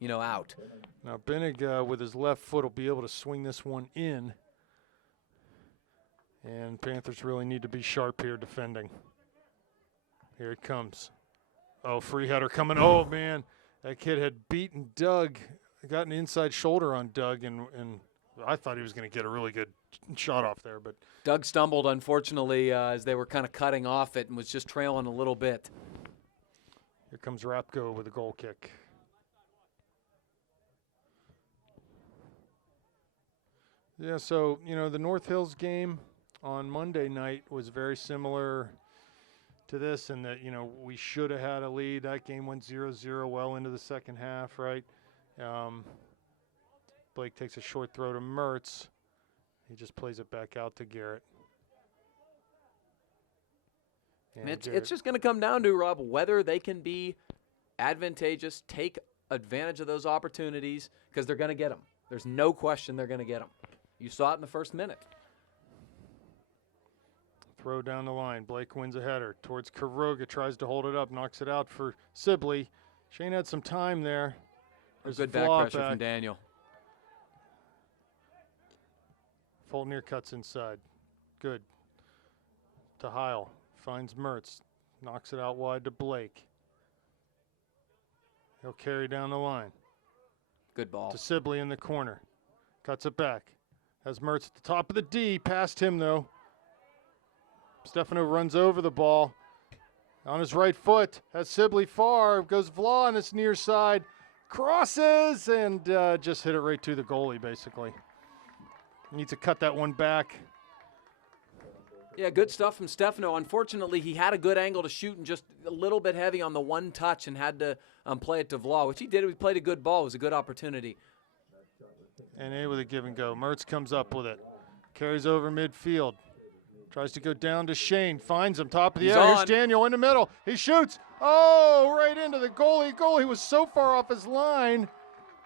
out. now Binnig with his left foot will be able to swing this one in. And Panthers really need to be sharp here defending. Here it comes. Oh, free header coming. Oh, man. That kid had beaten Doug. Got an inside shoulder on Doug, and I thought he was going to get a really good shot off there. But Doug stumbled, unfortunately, as they were kind of cutting off it and was just trailing a little bit. here comes Rapko with a goal kick. Yeah, so, the North Hills game on Monday night was very similar to this in that, we should have had a lead. That game went 0-0 well into the second half, right? Blake takes a short throw to Mertz. He just plays it back out to Garrett. And It's just going to come down to, Rob, whether they can be advantageous, take advantage of those opportunities, because they're going to get them. There's no question they're going to get them. You saw it in the first minute. Throw down the line. Blake wins a header towards Kuroga, tries to hold it up, knocks it out for Sibley. Shane had some time there. There's Good back pressure from Daniel. Fultner cuts inside. Good. To Heil. Finds Mertz. Knocks it out wide to Blake. He'll carry down the line. Good ball. To Sibley in the corner. Cuts it back. Has Mertz at the top of the D. Past him, though. Stefano runs over the ball. On his right foot. Has Sibley far. Goes Vla on his near side. Crosses and just hit it right to the goalie, basically. Needs to cut that one back. Yeah, good stuff from Stefano. Unfortunately, he had a good angle to shoot and just a little bit heavy on the one touch and had to play it to Vla, which he did. He played a good ball. It was a good opportunity. And A with a give and go. Mertz comes up with it. Carries over midfield. Tries to go down to Shane. Finds him. Top of the He's air. Here's on. Daniel in the middle. He shoots. Oh, right into the goalie. Goalie was so far off his line.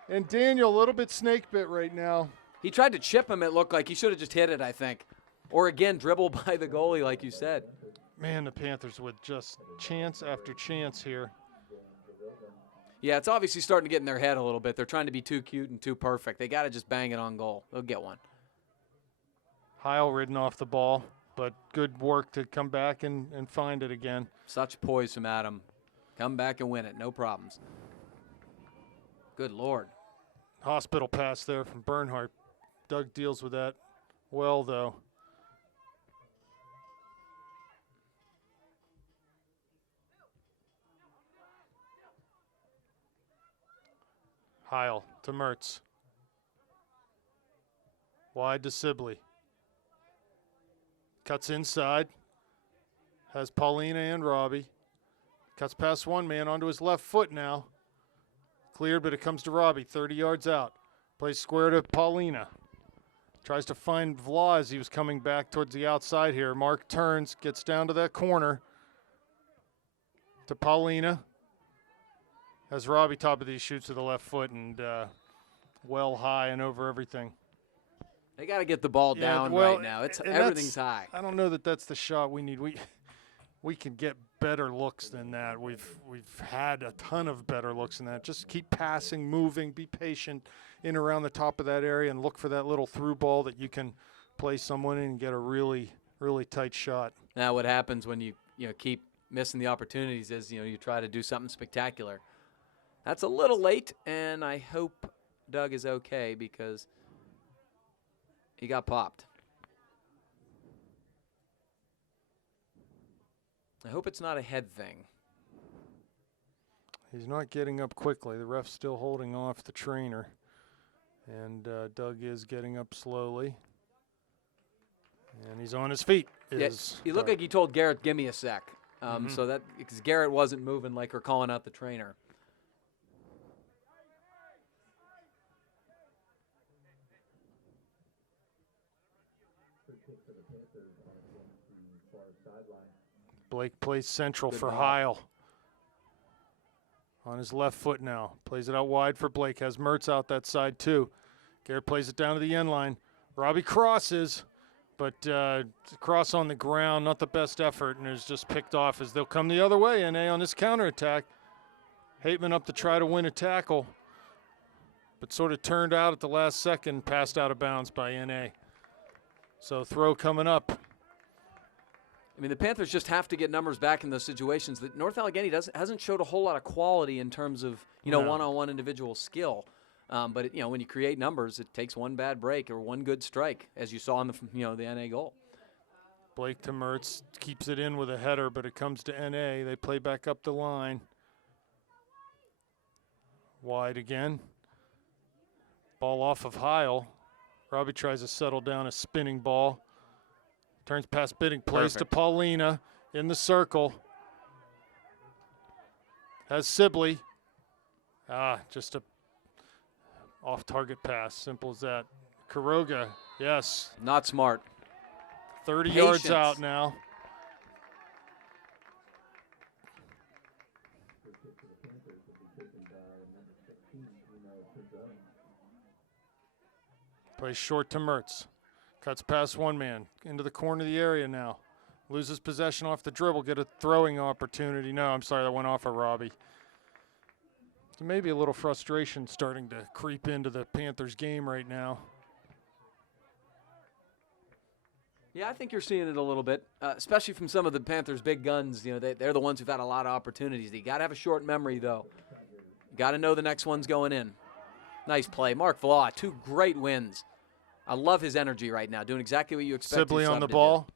And Daniel a little bit snake bit right now. He tried to chip him, it looked like. He should have just hit it, I think. Or, again, dribble by the goalie, like you said. Man, the Panthers with just chance after chance here. Yeah, it's obviously starting to get in their head a little bit. They're trying to be too cute and too perfect. They got to just bang it on goal. They'll get one. Heil ridden off the ball, but good work to come back and find it again. Such poise from Adam. Come back and win it. No problems. Good Lord. Hospital pass there from Bernhardt. Doug deals with that well, though. Heil to Mertz. Wide to Sibley. Cuts inside. Has Paulina and Robbie. Cuts past one man onto his left foot now. Cleared, but it comes to Robbie, 30 yards out. Plays square to Paulina. Tries to find Vla as he was coming back towards the outside here. Mark turns, gets down to that corner. To Paulina. Has Robbie top of these, shoots to the left foot and well high and over everything. They got to get the ball down right now. Everything's high. I don't know that that's the shot we need. We can get better looks than that. We've had a ton of better looks than that. Just keep passing, moving, be patient in around the top of that area and look for that little through ball that you can play someone in and get a really, really tight shot. Now what happens when you keep missing the opportunities is you try to do something spectacular. That's a little late, and I hope Doug is okay because he got popped. I hope it's not a head thing. He's not getting up quickly. The ref's still holding off the trainer. And Doug is getting up slowly. And he's on his feet. He looked like he told Garrett, give me a sec. So that because Garrett wasn't moving like we're calling out the trainer. Blake plays central for Heil. On his left foot now. Plays it out wide for Blake. Has Mertz out that side too. Garrett plays it down to the end line. Robbie crosses, but cross on the ground, not the best effort, and is just picked off as they'll come the other way. NA on this counterattack. Hateman up to try to win a tackle, but sort of turned out at the last second, passed out of bounds by NA. So throw coming up. I mean, the Panthers just have to get numbers back in those situations. That North Allegheny hasn't showed a whole lot of quality in terms of one-on-one individual skill. But when you create numbers, it takes one bad break or one good strike, as you saw in the NA goal. Blake to Mertz keeps it in with a header, but it comes to NA. They play back up the line. Wide again. Ball off of Heil. Robbie tries to settle down a spinning ball. Turns past Bidding, plays to Paulina in the circle. Has Sibley. Just a off-target pass, simple as that. Kuroga, yes. Not smart. 30 yards out now. Plays short to Mertz. Cuts past one man into the corner of the area now. Loses possession off the dribble, get a throwing opportunity. No, I'm sorry, that went off of Robbie. So maybe a little frustration starting to creep into the Panthers game right now. Yeah, I think you're seeing it a little bit, especially from some of the Panthers' big guns. They're the ones who've had a lot of opportunities. You got to have a short memory, though. You got to know the next one's going in. Nice play. Mark Vla, 2 great wins. I love his energy right now, doing exactly what you expect. Sibley on the ball.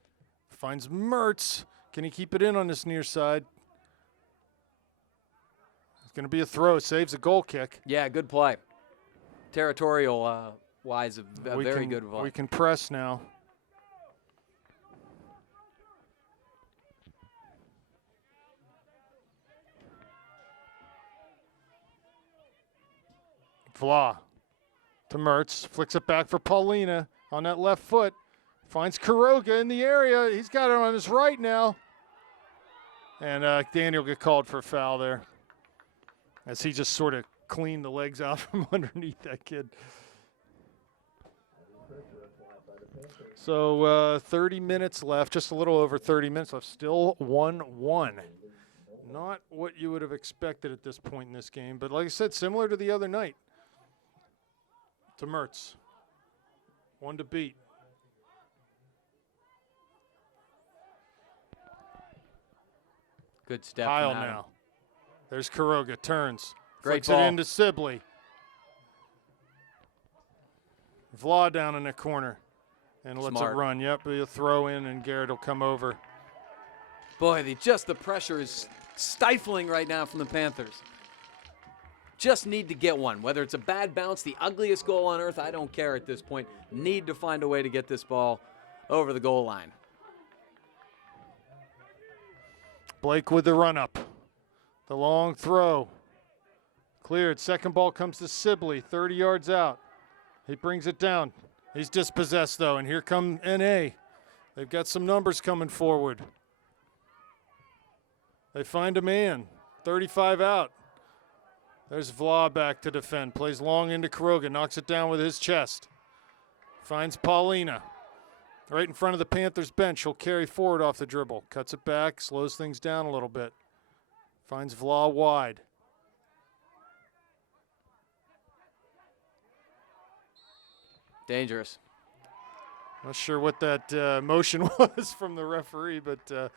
Finds Mertz. Can he keep it in on this near side? It's going to be a throw. Saves a goal kick. Yeah, good play. Territorial-wise, a very good play. We can press now. Vla to Mertz, flicks it back for Paulina on that left foot. Finds Kuroga in the area. He's got it on his right now. And Daniel get called for a foul there as he just sort of cleaned the legs out from underneath that kid. So 30 minutes left, just a little over 30 minutes left. Still 1-1. Not what you would have expected at this point in this game, but like I said, similar to the other night. To Mertz. 1 to beat. Good step. Heil now. There's Kuroga. Turns. Great Flicks ball. it into Sibley. Vla down in the corner. And lets it run. Yep, a throw in, and Garrett will come over. Boy, the pressure is stifling right now from the Panthers. Just need to get one. Whether it's a bad bounce, the ugliest goal on earth, I don't care at this point. Need to find a way to get this ball over the goal line. Blake with the run-up. The long throw. Cleared. Second ball comes to Sibley, 30 yards out. He brings it down. He's dispossessed, though, and here come NA. They've got some numbers coming forward. They find a man, 35 out. There's Vla back to defend. Plays long into Kuroga, knocks it down with his chest. Finds Paulina. Right in front of the Panthers bench. He'll carry forward off the dribble. Cuts it back, slows things down a little bit. Finds Vla wide. Dangerous. Not sure what that motion was from the referee, but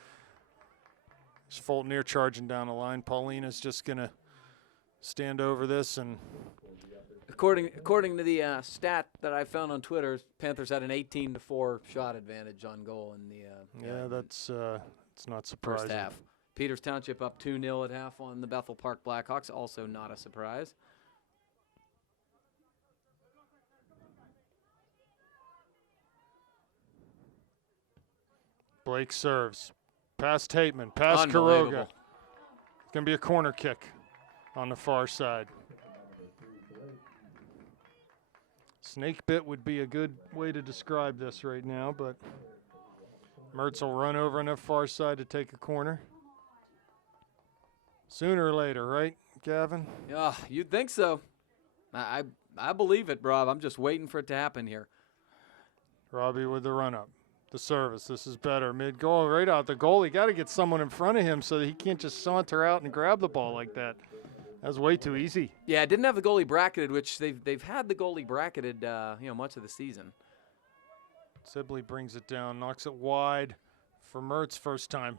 Fulton charging down the line. Paulina's just going to stand over this. And according to the stat that I found on Twitter, Panthers had an 18-4 shot advantage on goal in the that's it's not surprising. first half. Peters Township up 2-0 at half on the Bethel Park Blackhawks. Also not a surprise. Blake serves. Past Tateman, past Kuroga. It's going to be a corner kick on the far side. Snake bit would be a good way to describe this right now, but Mertz will run over on the far side to take a corner. Sooner or later, right, Gavin? Yeah, you'd think so. I believe it, Rob. I'm just waiting for it to happen here. Robbie with the run-up. The service. This is better. Mid-goal, right out the goal. He got to get someone in front of him so that he can't just saunter out and grab the ball like that. That was way too easy. Yeah, didn't have the goalie bracketed, which they've had the goalie bracketed, much of the season. Sibley brings it down, knocks it wide for Mertz first time.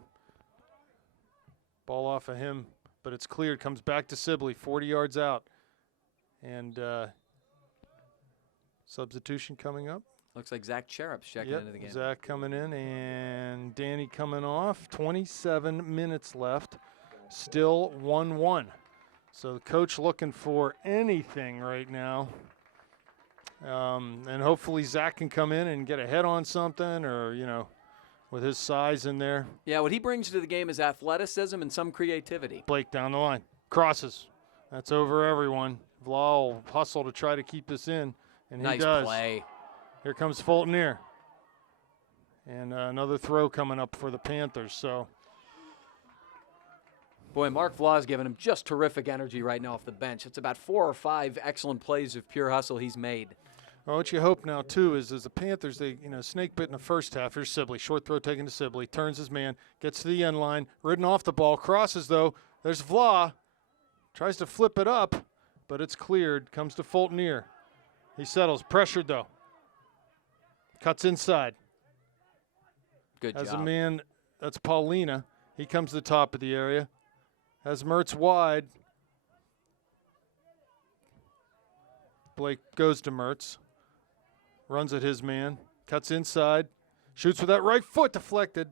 Ball off of him, but it's cleared. Comes back to Sibley, 40 yards out. And substitution coming up. Looks like Zach Cherup's checking into the game. Zach coming in and Danny coming off. 27 minutes left. Still 1-1. So the coach looking for anything right now. And hopefully Zach can come in and get a head on something or, with his size in there. Yeah, what he brings to the game is athleticism and some creativity. Blake down the line. Crosses. That's over everyone. Vla will hustle to try to keep this in, and he does. Nice play. Here comes Fulton here. And another throw coming up for the Panthers. So, boy, Mark Vla's giving him just terrific energy right now off the bench. It's about 4 or 5 excellent plays of pure hustle he's made. Well, what you hope now, too, is the Panthers, they, snake bit in the first half. Here's Sibley. Short throw taken to Sibley. Turns his man. Gets to the end line. Ridden off the ball. Crosses, though. There's Vla. Tries to flip it up, but it's cleared. Comes to Fulton. He settles. Pressured, though. Cuts inside. Good job. Has a man, that's Paulina. He comes to the top of the area. Has Mertz wide. Blake goes to Mertz. Runs at his man. Cuts inside. Shoots with that right foot. Deflected.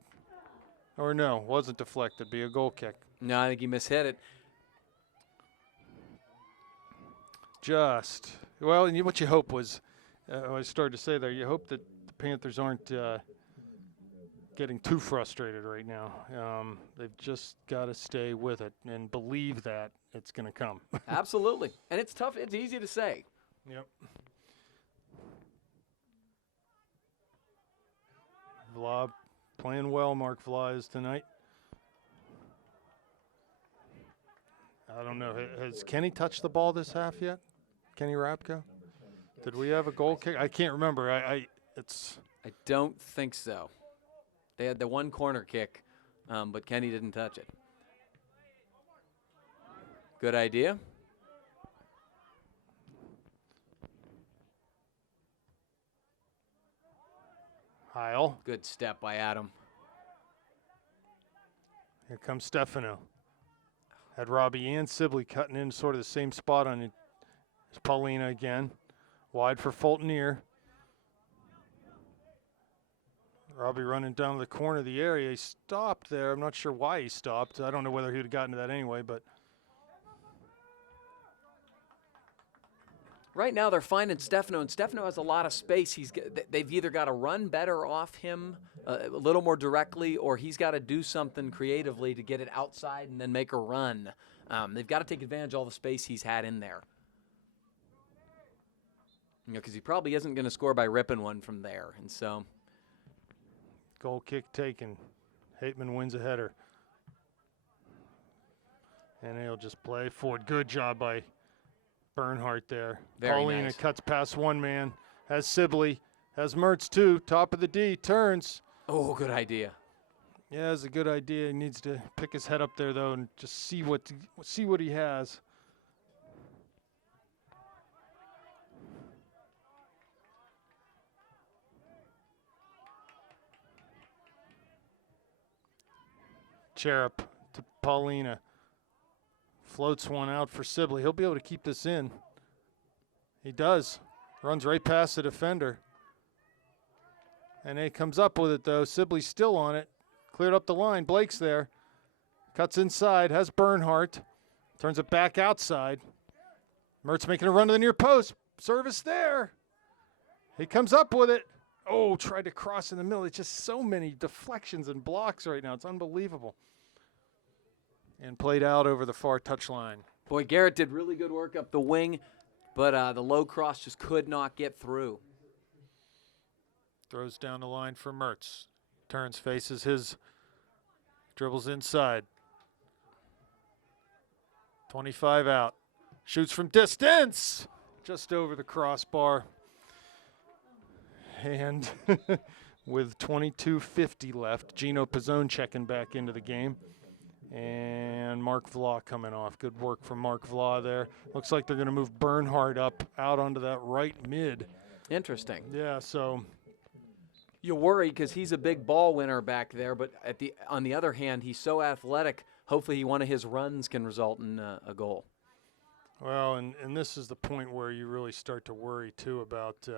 Or no, wasn't deflected. Be a goal kick. No, I think he mishit it. Well, and what you hope was, I started to say there, you hope that the Panthers aren't getting too frustrated right now. They've just got to stay with it and believe that it's going to come. Absolutely. And it's tough. It's easy to say. Yep. Vla playing well, Mark Vla is tonight. I don't know. Has Kenny touched the ball this half yet? Kenny Rapko? Did we have a goal kick? I can't remember. I don't think so. They had the one corner kick, but Kenny didn't touch it. Good idea. Heil. Good step by Adam. Here comes Stefano. Had Robbie and Sibley cutting in sort of the same spot on it. It's Paulina again. Wide for Fulton. Robbie running down to the corner of the area. He stopped there. I'm not sure why he stopped. I don't know whether he would have gotten to that anyway, but. right now they're finding Stefano, and Stefano has a lot of space. They've either got to run better off him a little more directly, or he's got to do something creatively to get it outside and then make a run. They've got to take advantage of all the space he's had in there. Because he probably isn't going to score by ripping one from there. And so, goal kick taken. Hateman wins a header. And he'll just play forward. Good job by Bernhardt there. Very Paulina nice. cuts past one man. Has Sibley. Has Mertz too. Top of the D. Turns. oh, good idea. Yeah, it's a good idea. He needs to pick his head up there though and just see what he has. Cherub to Paulina. Floats one out for Sibley. He'll be able to keep this in. He does. Runs right past the defender. And he comes up with it, though. Sibley's still on it. Cleared up the line. Blake's there. Cuts inside. Has Bernhardt. Turns it back outside. Mertz making a run to the near post. Service there. He comes up with it. Oh, tried to cross in the middle. It's just so many deflections and blocks right now. It's unbelievable. And played out over the far touchline. Boy, Garrett did really good work up the wing, but the low cross just could not get through. Throws down the line for Mertz. Turns, faces his, dribbles inside. 25 out. Shoots from distance. Just over the crossbar. And with 22:50 left, Gino Pizzone checking back into the game. And Mark Vla coming off. Good work from Mark Vla there. Looks like they're going to move Bernhardt up out onto that right mid. Interesting. Yeah, so You worry because he's a big ball winner back there, but on the other hand, he's so athletic. Hopefully one of his runs can result in a goal. well, and this is the point where you really start to worry too about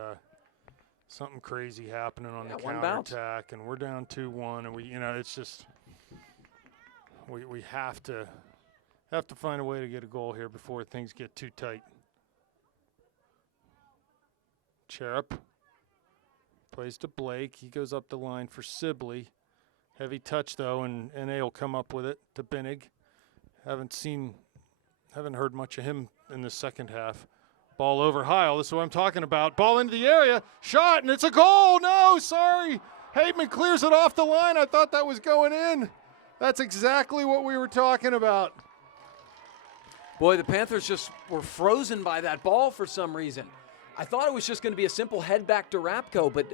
something crazy happening on the counterattack, and we're down 2-1, and it's just we have to find a way to get a goal here before things get too tight. Cherub plays to Blake. He goes up the line for Sibley. Heavy touch though, and they'll come up with it to Binnig. Haven't heard much of him in the second half. Ball over Heil. This is what I'm talking about. Ball into the area. Shot, and it's a goal. No, sorry. Hateman clears it off the line. I thought that was going in. That's exactly what we were talking about. Boy, the Panthers just were frozen by that ball for some reason. I thought it was just going to be a simple head back to Rapko, but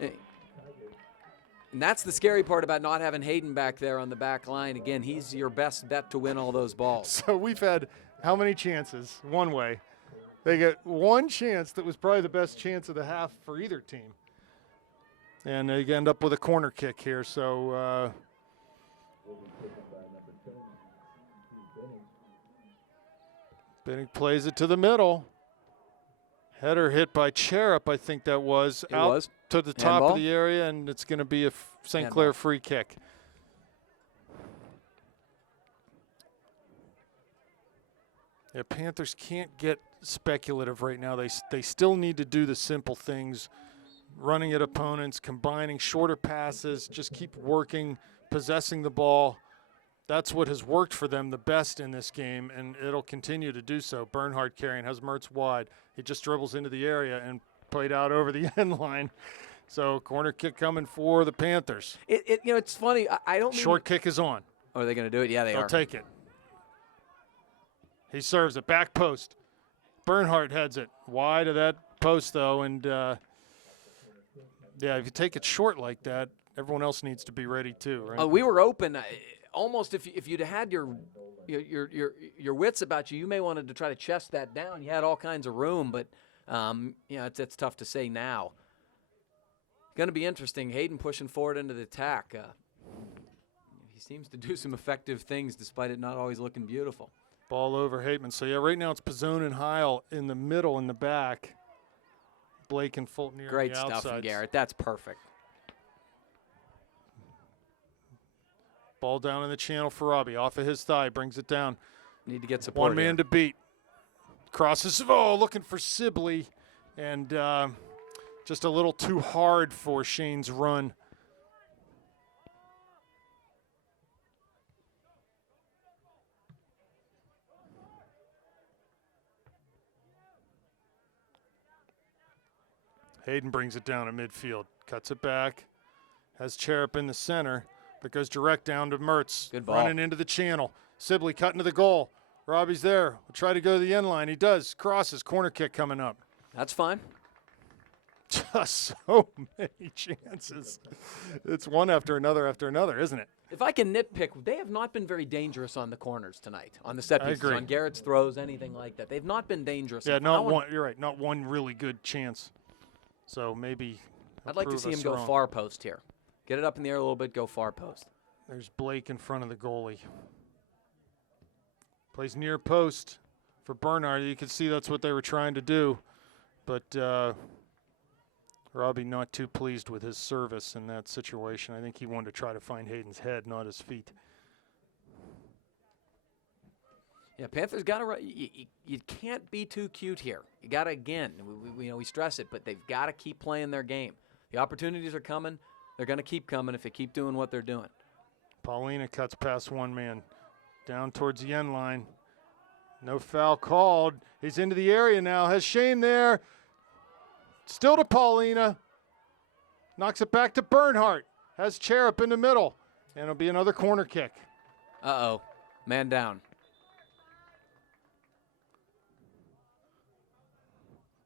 and that's the scary part about not having Hayden back there on the back line. Again, he's your best bet to win all those balls. So we've had how many chances? One way. They get one chance that was probably the best chance of the half for either team. And they end up with a corner kick here, so Binnig plays it to the middle. Header hit by Cherub, I think that was. It out was. to the top Handball? of the area, and it's going to be a St. Clair free kick. Yeah, Panthers can't get speculative right now. They still need to do the simple things, running at opponents, combining shorter passes, just keep working, possessing the ball. That's what has worked for them the best in this game, and it'll continue to do so. Bernhardt carrying, has Mertz wide. He just dribbles into the area and played out over the end line. So corner kick coming for the Panthers. It's funny. I don't. Short kick is on. Oh, are they going to do it? Yeah, they They'll are. take it. He serves it, back post. Bernhardt heads it wide of that post, though, and yeah, if you take it short like that, everyone else needs to be ready too, right? We were open. Almost, if you'd had your wits about you, you may wanted to try to chest that down. You had all kinds of room, but it's tough to say now. Going to be interesting. Hayden pushing forward into the attack. He seems to do some effective things, despite it not always looking beautiful. Ball over Hateman. So yeah, right now it's Pizzone and Heil in the middle, in the back. Blake and Fulton near Great the outside. stuff from Garrett. That's perfect. Ball down in the channel for Robbie. Off of his thigh, brings it down. Need to get support. One man to beat. crosses. Oh, looking for Sibley, and just a little too hard for Shane's run. Hayden brings it down to midfield, cuts it back, has Cherub in the center, but goes direct down to Mertz. Good ball. Running into the channel. Sibley cutting to the goal. Robbie's there. Will try to go to the end line. He does. Crosses. Corner kick coming up. That's fine. Just so many chances. It's one after another, isn't it? If I can nitpick, they have not been very dangerous on the corners tonight, on the set I pieces, agree. on Garrett's throws, anything like that. They've not been dangerous. Yeah, not one. You're right. Not one really good chance. So maybe I'd like to see him go far post here. Get it up in the air a little bit, go far post. There's Blake in front of the goalie. Plays near post for Bernard. You can see that's what they were trying to do. But Robbie not too pleased with his service in that situation. I think he wanted to try to find Hayden's head, not his feet. Yeah, Panthers got to. You can't be too cute here. You got to, again, we stress it, but they've got to keep playing their game. The opportunities are coming. They're going to keep coming if they keep doing what they're doing. Paulina cuts past one man. Down towards the end line. No foul called. He's into the area now. Has Shane there. Still to Paulina. Knocks it back to Bernhardt. Has Cherub in the middle. And it'll be another corner kick. Uh-oh. Man down.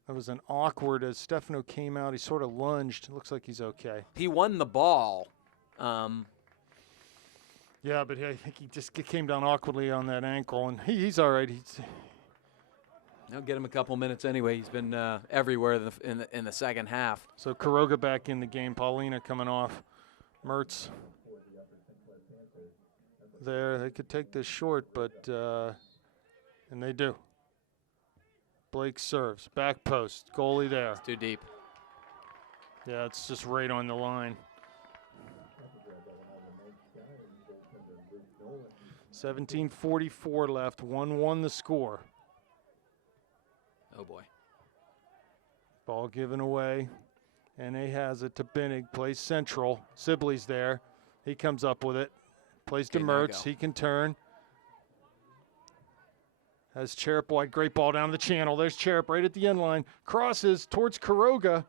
That was an awkward, as Stefano came out, he sort of lunged. It looks like he's okay. He won the ball. Yeah, but I think he just came down awkwardly on that ankle, and he's all right. They'll get him a couple minutes anyway. He's been everywhere in the second half. So Kuroga back in the game. Paulina coming off. Mertz there. They could take this short, but and they do. Blake serves. Back post. Goalie there. It's too deep. Yeah, it's just right on the line. 17:44 left. 1-1 the score. Oh, boy. Ball given away. NA has it to Binnig. Plays central. Sibley's there. He comes up with it. Plays to Okay, now Mertz. go. He can turn. Has Cherub wide. Great ball down the channel. There's Cherub right at the end line. Crosses towards Kuroga.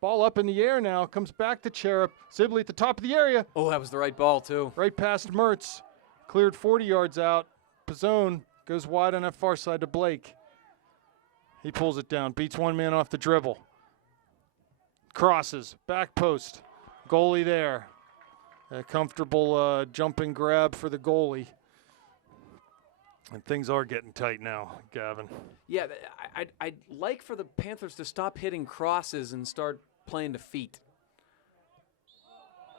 Ball up in the air now. Comes back to Cherub. Sibley at the top of the area. Oh, that was the right ball, too. Right past Mertz. Cleared 40 yards out. Pizzone goes wide on that far side to Blake. He pulls it down. Beats one man off the dribble. Crosses. Back post. Goalie there. A comfortable jumping grab for the goalie. And things are getting tight now, Gavin. Yeah, I'd like for the Panthers to stop hitting crosses and start playing to feet.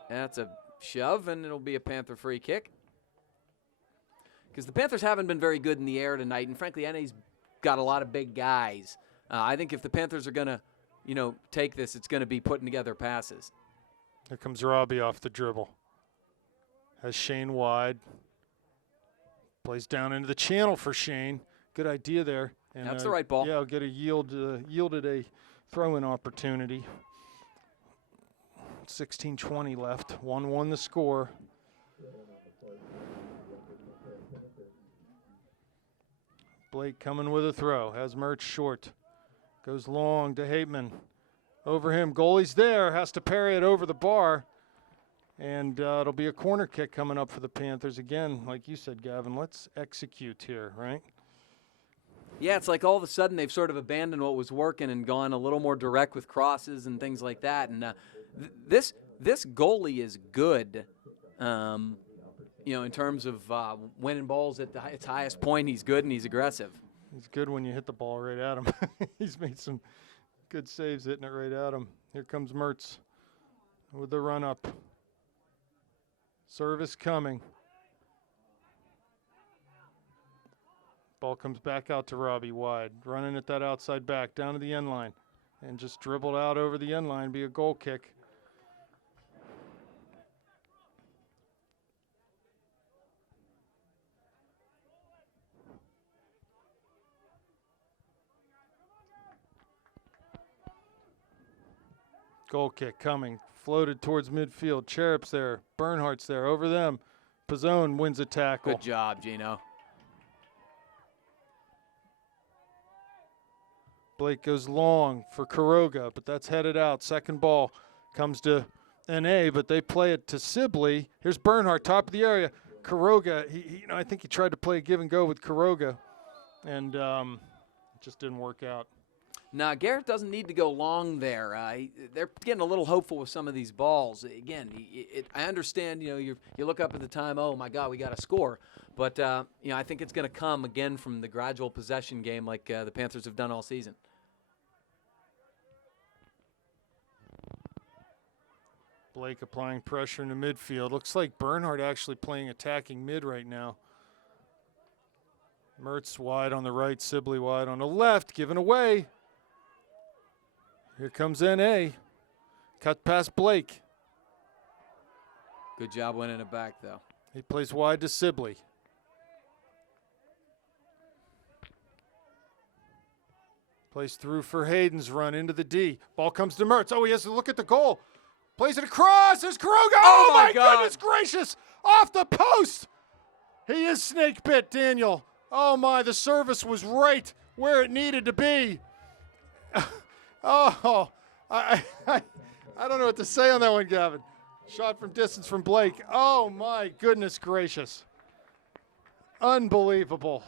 That's a shove, and it'll be a Panther free kick. Because the Panthers haven't been very good in the air tonight, and frankly, NA's got a lot of big guys. I think if the Panthers are going to, take this, it's going to be putting together passes. Here comes Robbie off the dribble. Has Shane wide. Plays down into the channel for Shane. Good idea there. And, That's the right ball. Yeah, I'll get a yielded a throw-in opportunity. 16:20 left. 1-1 the score. Blake coming with a throw. Has Mertz short. Goes long to Hateman. Over him. Goalie's there. Has to parry it over the bar. And it'll be a corner kick coming up for the Panthers. Again, like you said, Gavin, let's execute here, right? Yeah, it's like all of a sudden they've sort of abandoned what was working and gone a little more direct with crosses and things like that. And this goalie is good, in terms of winning balls at its highest point. He's good and he's aggressive. He's good when you hit the ball right at him. He's made some good saves hitting it right at him. Here comes Mertz with the run up. Service coming. Ball comes back out to Robbie wide. Running at that outside back down to the end line. And just dribbled out over the end line. Be a goal kick. Goal kick coming. Floated towards midfield. Cherup's there. Bernhardt's there. Over them. Pizzone wins a tackle. Good job, Gino. Blake goes long for Quiroga, but that's headed out. Second ball comes to NA, but they play it to Sibley. Here's Bernhardt, top of the area. Quiroga, I think he tried to play a give and go with Quiroga, and it just didn't work out. Now, Garrett doesn't need to go long there. They're getting a little hopeful with some of these balls. Again, I understand, you look up at the time, oh, my God, we got to score. But, I think it's going to come again from the gradual possession game like the Panthers have done all season. Blake applying pressure in the midfield. Looks like Bernhardt actually playing attacking mid right now. Mertz wide on the right, Sibley wide on the left, given away. Here comes NA. Cut past Blake. Good job winning it back, though. He plays wide to Sibley. Plays through for Hayden's run into the D. Ball comes to Mertz. Oh, he has to look at the goal. Plays it across. There's Quiroga. Oh, my goodness gracious. Off the post. He is snake bit, Daniel. Oh, my. The service was right where it needed to be. Oh, I don't know what to say on that one, Gavin. Shot from distance from Blake. Oh, my goodness gracious. Unbelievable.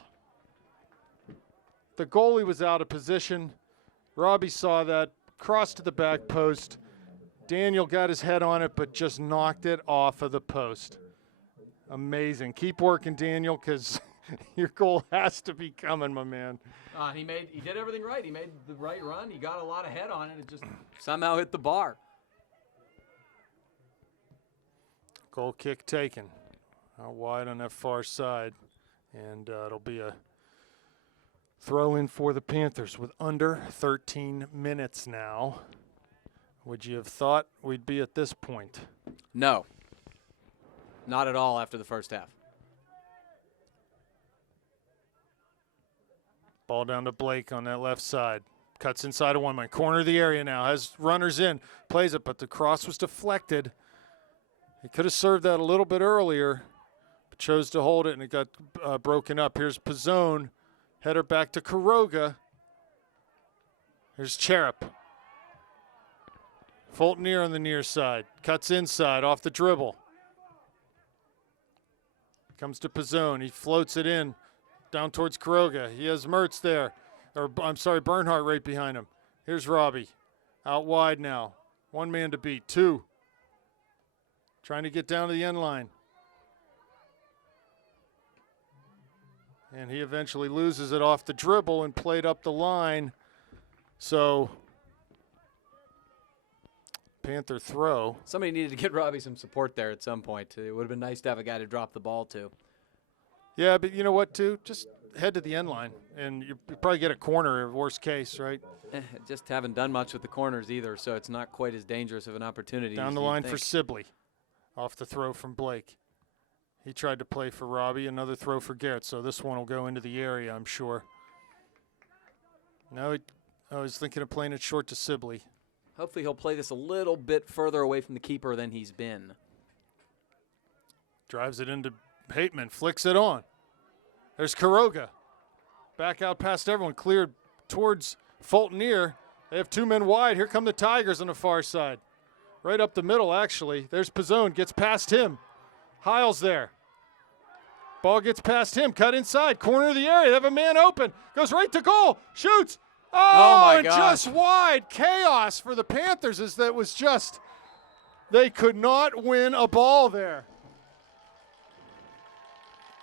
The goalie was out of position. Robbie saw that, crossed to the back post. Daniel got his head on it, but just knocked it off of the post. Amazing. Keep working, Daniel, because your goal has to be coming, my man. He did everything right. He made the right run. He got a lot of head on it. It just somehow hit the bar. Goal kick taken. Out wide on that far side. And it'll be a throw in for the Panthers with under 13 minutes now. Would you have thought we'd be at this point? No. Not at all after the first half. Ball down to Blake on that left side. Cuts inside of one man. Corner of the area now. Has runners in. Plays it, but the cross was deflected. He could have served that a little bit earlier, but chose to hold it, and it got broken up. Here's Pizzone. Header back to Quiroga. Here's Cherub. Fulton on the near side. Cuts inside off the dribble. Comes to Pizzone. He floats it in down towards Quiroga. He has Mertz there. Bernhardt right behind him. Here's Robbie. Out wide now. One man to beat. Two. Trying to get down to the end line. And he eventually loses it off the dribble and played up the line. So Panther throw. Somebody needed to get Robbie some support there at some point. It would have been nice to have a guy to drop the ball to. Yeah, but you know what, too? Just head to the end line, and you probably get a corner, worst case, right? Just haven't done much with the corners either, so it's not quite as dangerous of an opportunity. Down the line for Sibley. Off the throw from Blake. He tried to play for Robbie. Another throw for Garrett, so this one will go into the area, I'm sure. No, I was thinking of playing it short to Sibley. Hopefully he'll play this a little bit further away from the keeper than he's been. Drives it into Hateman, flicks it on. There's Quiroga. Back out past everyone, cleared towards Fulton. They have two men wide. Here come the Tigers on the far side. Right up the middle, actually. There's Pizzone, gets past him. Hiles there. Ball gets past him, cut inside, corner of the area. They have a man open, goes right to goal, shoots. Oh my gosh. Just wide. Chaos for the Panthers as that was just, they could not win a ball there.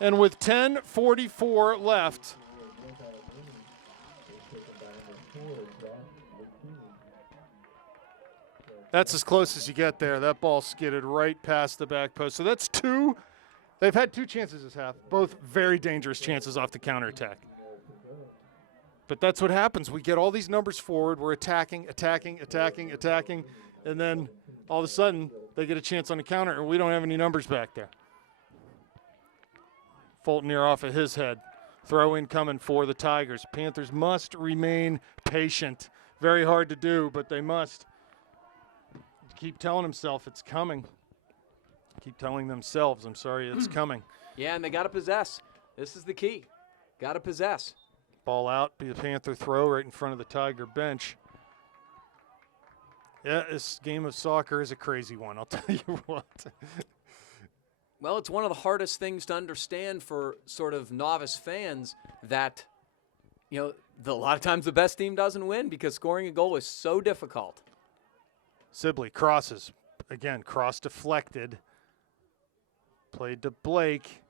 And with 10:44 left, that's as close as you get there. That ball skidded right past the back post. So that's two. They've had two chances this half, both very dangerous chances off the counterattack. But that's what happens. We get all these numbers forward. We're attacking, and then all of a sudden they get a chance on the counter, and we don't have any numbers back there. Fulton off of his head. Throw in coming for the Tigers. Panthers must remain patient. Very hard to do, but they must. keep telling himself it's coming. Keep telling themselves, I'm sorry, it's coming. Yeah, and they got to possess. This is the key. Got to possess. Ball out, be a Panther throw right in front of the Tiger bench. Yeah, this game of soccer is a crazy one, I'll tell you what. Well, it's one of the hardest things to understand for sort of novice fans that, a lot of times the best team doesn't win because scoring a goal is so difficult. Sibley crosses. Again, cross deflected. Played to Blake,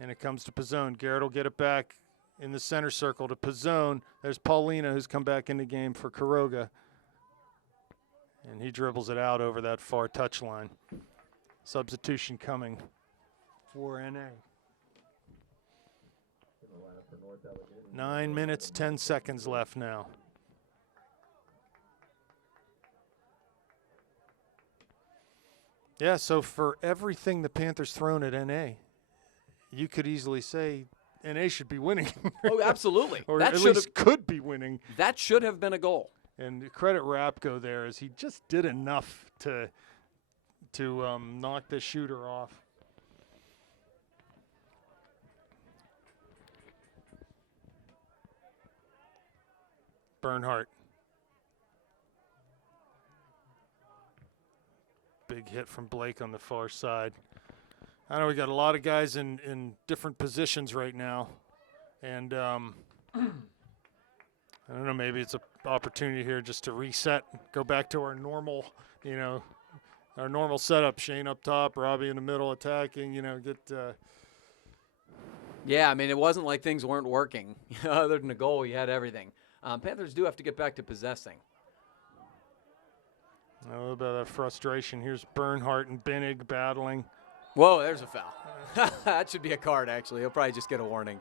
and it comes to Pizzone. Garrett will get it back in the center circle to Pizzone. There's Paulina, who's come back in the game for Quiroga. And he dribbles it out over that far touchline. Substitution coming for NA. 9 minutes, 10 seconds left now. Yeah, so for everything the Panthers thrown at NA, you could easily say NA should be winning. Oh, absolutely. Or that at least could be winning. That should have been a goal. And credit Rapko there, as he just did enough to knock the shooter off. Bernhardt. Big hit from Blake on the far side. I know we got a lot of guys in different positions right now. And I don't know, maybe it's an opportunity here just to reset, go back to our normal, our normal setup. Shane up top, Robbie in the middle attacking, get Yeah, I mean, it wasn't like things weren't working. Other than the goal, you had everything. Panthers do have to get back to possessing. A little bit of that frustration. Here's Bernhardt and Binnig battling. Whoa, there's a foul. That should be a card, actually. He'll probably just get a warning.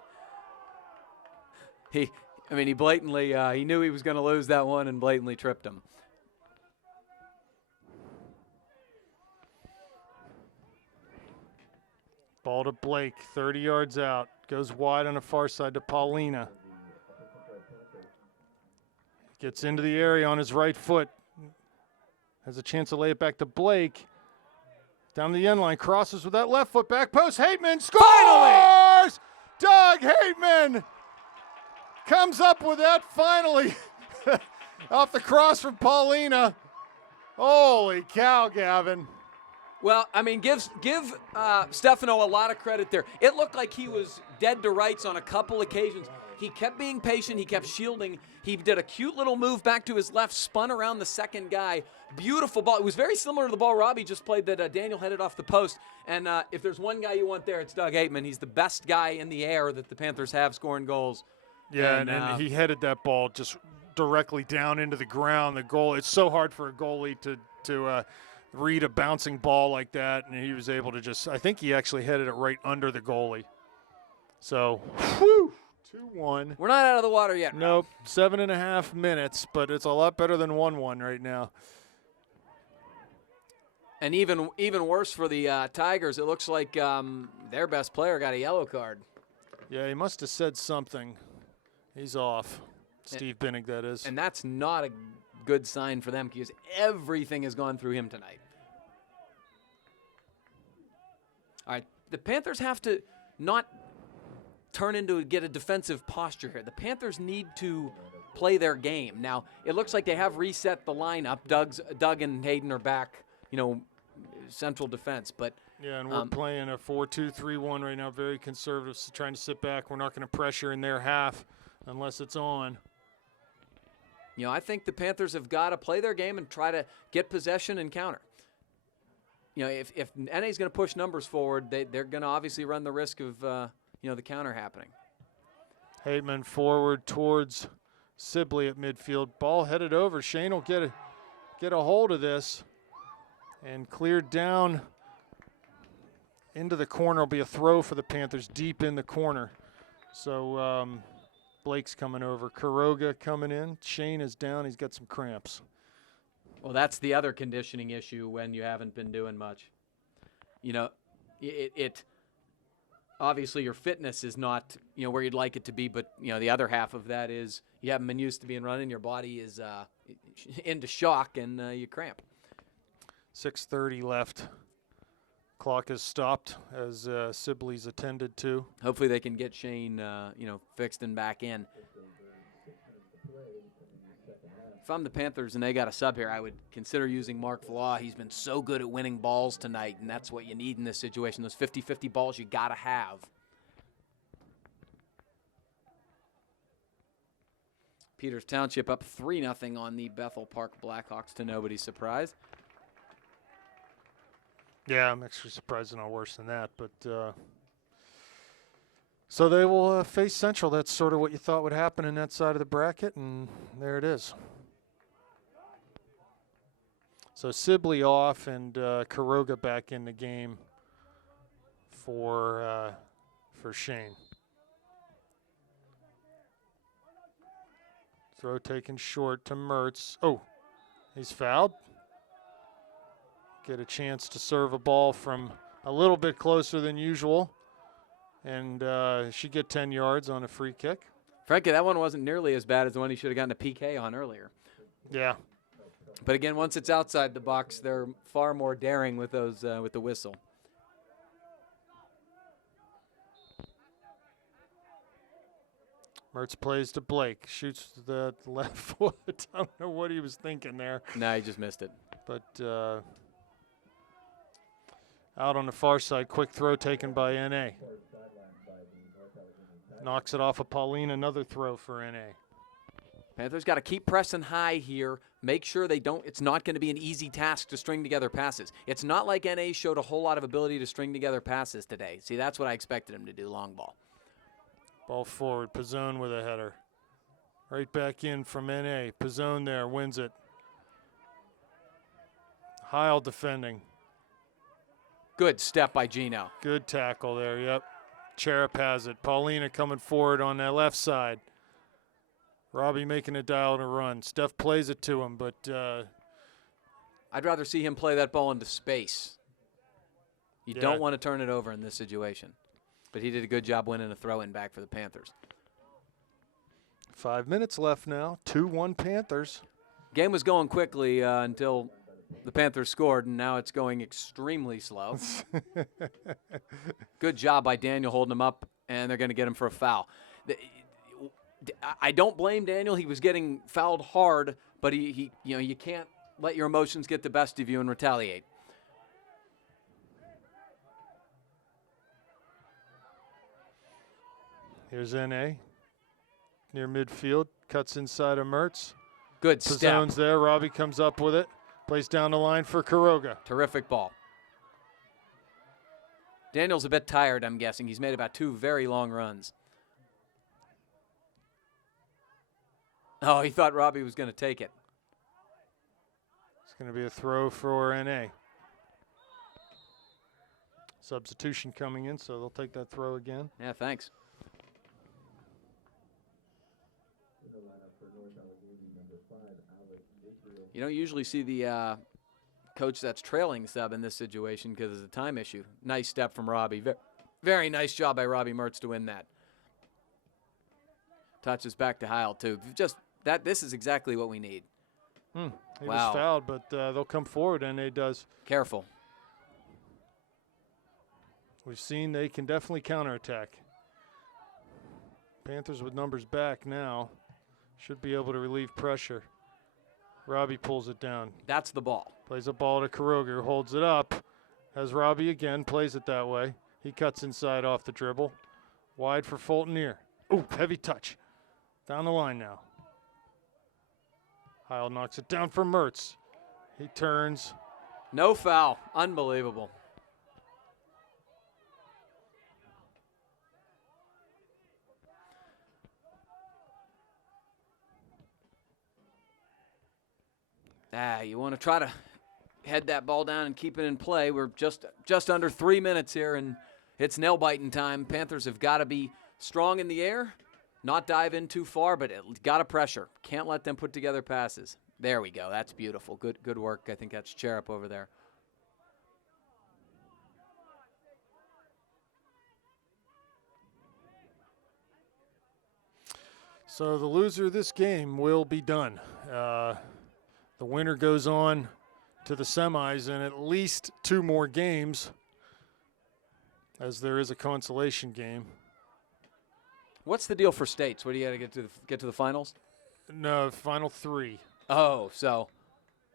He blatantly, he knew he was going to lose that one and blatantly tripped him. Ball to Blake, 30 yards out. Goes wide on the far side to Paulina. Gets into the area on his right foot. Has a chance to lay it back to Blake. Down the end line, crosses with that left foot, back post. Hateman scores! Finally! Doug Hateman comes up with that finally off the cross from Paulina. Holy cow, Gavin. Well, I mean, give Stefano a lot of credit there. It looked like he was dead to rights on a couple occasions. He kept being patient. He kept shielding. He did a cute little move back to his left, spun around the second guy. Beautiful ball. It was very similar to the ball Robbie just played that Daniel headed off the post. And if there's one guy you want there, it's Doug Hateman. He's the best guy in the air that the Panthers have scoring goals. Yeah, and he headed that ball just directly down into the ground. The goal. It's so hard for a goalie to read a bouncing ball like that, and he was able to just. I think he actually headed it right under the goalie. So, whew. 2-1. We're not out of the water yet. Nope, 7.5 minutes, but it's a lot better than 1-1 right now. And even worse for the Tigers, it looks like their best player got a yellow card. Yeah, he must have said something. He's off. Steve Binnig, that is. And that's not a good sign for them because everything has gone through him tonight. All right, the Panthers have to not get a defensive posture here. The Panthers need to play their game. Now, it looks like they have reset the lineup. Doug and Hayden are back, central defense. But yeah, and we're playing a 4-2-3-1 right now, very conservative, so trying to sit back. We're not going to pressure in their half unless it's on. I think the Panthers have got to play their game and try to get possession and counter. If NA is going to push numbers forward, they're going to obviously run the risk of the counter happening. Hateman forward towards Sibley at midfield. Ball headed over. Shane will get a hold of this and cleared down into the corner. Will be a throw for the Panthers deep in the corner. So Blake's coming over. Quiroga coming in. Shane is down. He's got some cramps. Well, that's the other conditioning issue when you haven't been doing much. Obviously your fitness is not, where you'd like it to be, but, the other half of that is you haven't been used to being running. Your body is into shock and you cramp. 6:30 left. Clock is stopped as Sibley's attended to. Hopefully they can get Shane, fixed and back in. If I'm the Panthers and they got a sub here, I would consider using Mark Flaw. He's been so good at winning balls tonight, and that's what you need in this situation. Those 50-50 balls you got to have. Peters Township up 3-0 on the Bethel Park Blackhawks to nobody's surprise. Yeah, I'm actually surprised they're not worse than that. But so they will face Central. That's sort of what you thought would happen in that side of the bracket, and there it is. So Sibley off and Kuroga back in the game for Shane. Throw taken short to Mertz. Oh, he's fouled. Get a chance to serve a ball from a little bit closer than usual. And she get 10 yards on a free kick. Frankly, that one wasn't nearly as bad as the one he should have gotten a PK on earlier. Yeah. But again, once it's outside the box, they're far more daring with those with the whistle. Mertz plays to Blake, shoots the left foot. I don't know what he was thinking there. No, he just missed it. But out on the far side, quick throw taken by N.A. Knocks it off of Pauline, another throw for N.A. Panthers got to keep pressing high here. Make sure they don't. It's not going to be an easy task to string together passes. It's not like N.A. showed a whole lot of ability to string together passes today. See, that's what I expected him to do, long ball. Ball forward, Pizzone with a header. Right back in from N.A. Pizzone there, wins it. Heil defending. Good step by Gino. Good tackle there, yep. Cherep has it. Paulina coming forward on that left side. Robbie making a dial to run. Steph plays it to him, but I'd rather see him play that ball into space. You don't want to turn it over in this situation. But he did a good job winning a throw-in back for the Panthers. 5 minutes left now. 2-1 Panthers. Game was going quickly until the Panthers scored, and now it's going extremely slow. Good job by Daniel holding him up, and they're going to get him for a foul. I don't blame Daniel. He was getting fouled hard, but he you can't let your emotions get the best of you and retaliate. Here's N.A. near midfield, cuts inside of Mertz. Good step. Pizzone's there. Robbie comes up with it. Plays down the line for Kuroga. Terrific ball. Daniel's a bit tired, I'm guessing. He's made about 2 very long runs. Oh, he thought Robbie was going to take it. It's going to be a throw for N.A. Substitution coming in, so they'll take that throw again. Yeah, thanks. You don't usually see the coach that's trailing sub in this situation because it's a time issue. Nice step from Robbie. Very nice job by Robbie Mertz to win that. Touches back to Heil, too. This is exactly what we need. He was fouled, but they'll come forward, N.A. does. Careful. We've seen they can definitely counterattack. Panthers with numbers back now. Should be able to relieve pressure. Robbie pulls it down. That's the ball. Plays a ball to Kuroga, who holds it up. Has Robbie again, plays it that way. He cuts inside off the dribble. Wide for Fulton here. Ooh, heavy touch. Down the line now. Heil knocks it down for Mertz. He turns. No foul. Unbelievable. You want to try to head that ball down and keep it in play. We're just under 3 minutes here, and it's nail-biting time. Panthers have got to be strong in the air, not dive in too far, but got to pressure. Can't let them put together passes. There we go. That's beautiful. Good work. I think that's Cherep over there. So the loser of this game will be done. The winner goes on to the semis in at least 2 more games, as there is a consolation game. What's the deal for states? What do you got to get to the finals? No, final 3. Oh, so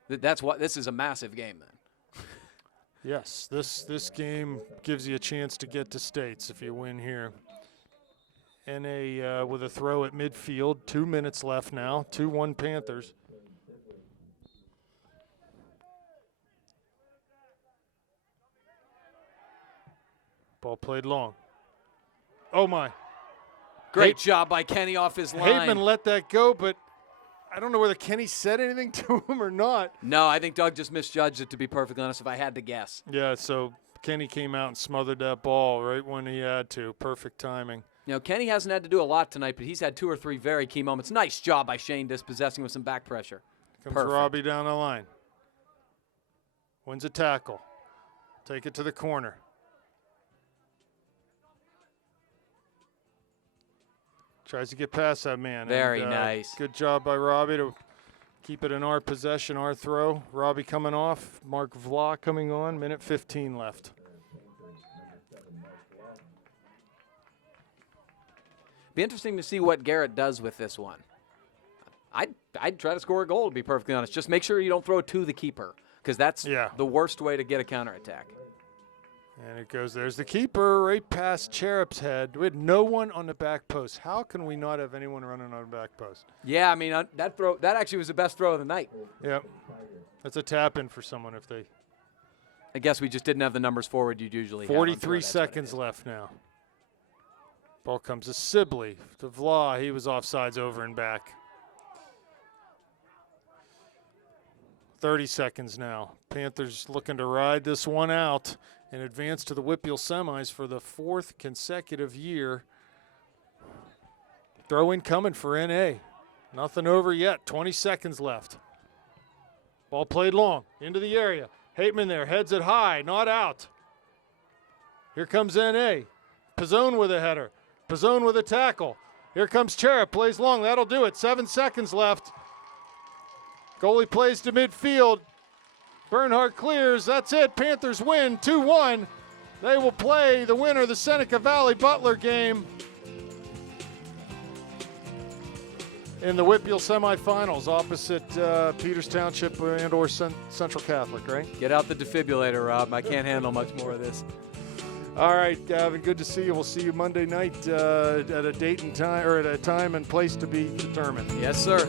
that's what this is a massive game then. Yes, this game gives you a chance to get to states if you win here. NA with a throw at midfield. 2 minutes left now. 2-1 Panthers. Ball played long. Oh, my. Great job by Kenny off his line. Hateman let that go, but I don't know whether Kenny said anything to him or not. No, I think Doug just misjudged it, to be perfectly honest, if I had to guess. Yeah, so Kenny came out and smothered that ball right when he had to. Perfect timing. You know, Kenny hasn't had to do a lot tonight, but he's had 2 or 3 very key moments. Nice job by Shane dispossessing with some back pressure. Comes Perfect. Robbie down the line. Wins a tackle. Take it to the corner. Tries to get past that man. Very nice. Good job by Robbie to keep it in our possession, our throw. Robbie coming off. Mark Vla coming on. Minute 15 left. Be interesting to see what Garrett does with this one. I'd try to score a goal, to be perfectly honest. Just make sure you don't throw it to the keeper, because that's the worst way to get a counterattack. And it goes, there's the keeper right past Cherup's head. We had no one on the back post. How can we not have anyone running on the back post? Yeah, I mean, that actually was the best throw of the night. Yep. That's a tap-in for someone if they. I guess we just didn't have the numbers forward you'd usually have. 43 seconds left now. Ball comes to Sibley. To Vla, he was offsides over and back. 30 seconds now. Panthers looking to ride this one out and advance to the WPIAL semis for the 4th consecutive year. Throw-in coming for NA. Nothing over yet. 20 seconds left. Ball played long. Into the area. Hateman there. Heads it high. Not out. Here comes NA. Pizzone with a header. Pizzone with a tackle. Here comes Cherup. Plays long. That'll do it. 7 seconds left. Goalie plays to midfield. Bernhardt clears. That's it. Panthers win 2-1. They will play the winner of the Seneca Valley Butler game in the WPIAL semifinals opposite Peters Township and or Central Catholic, right? Get out the defibrillator, Rob. I can't handle much more of this. All right, Gavin, good to see you. We'll see you Monday night at a date and time, or at a time and place to be determined. Yes, sir.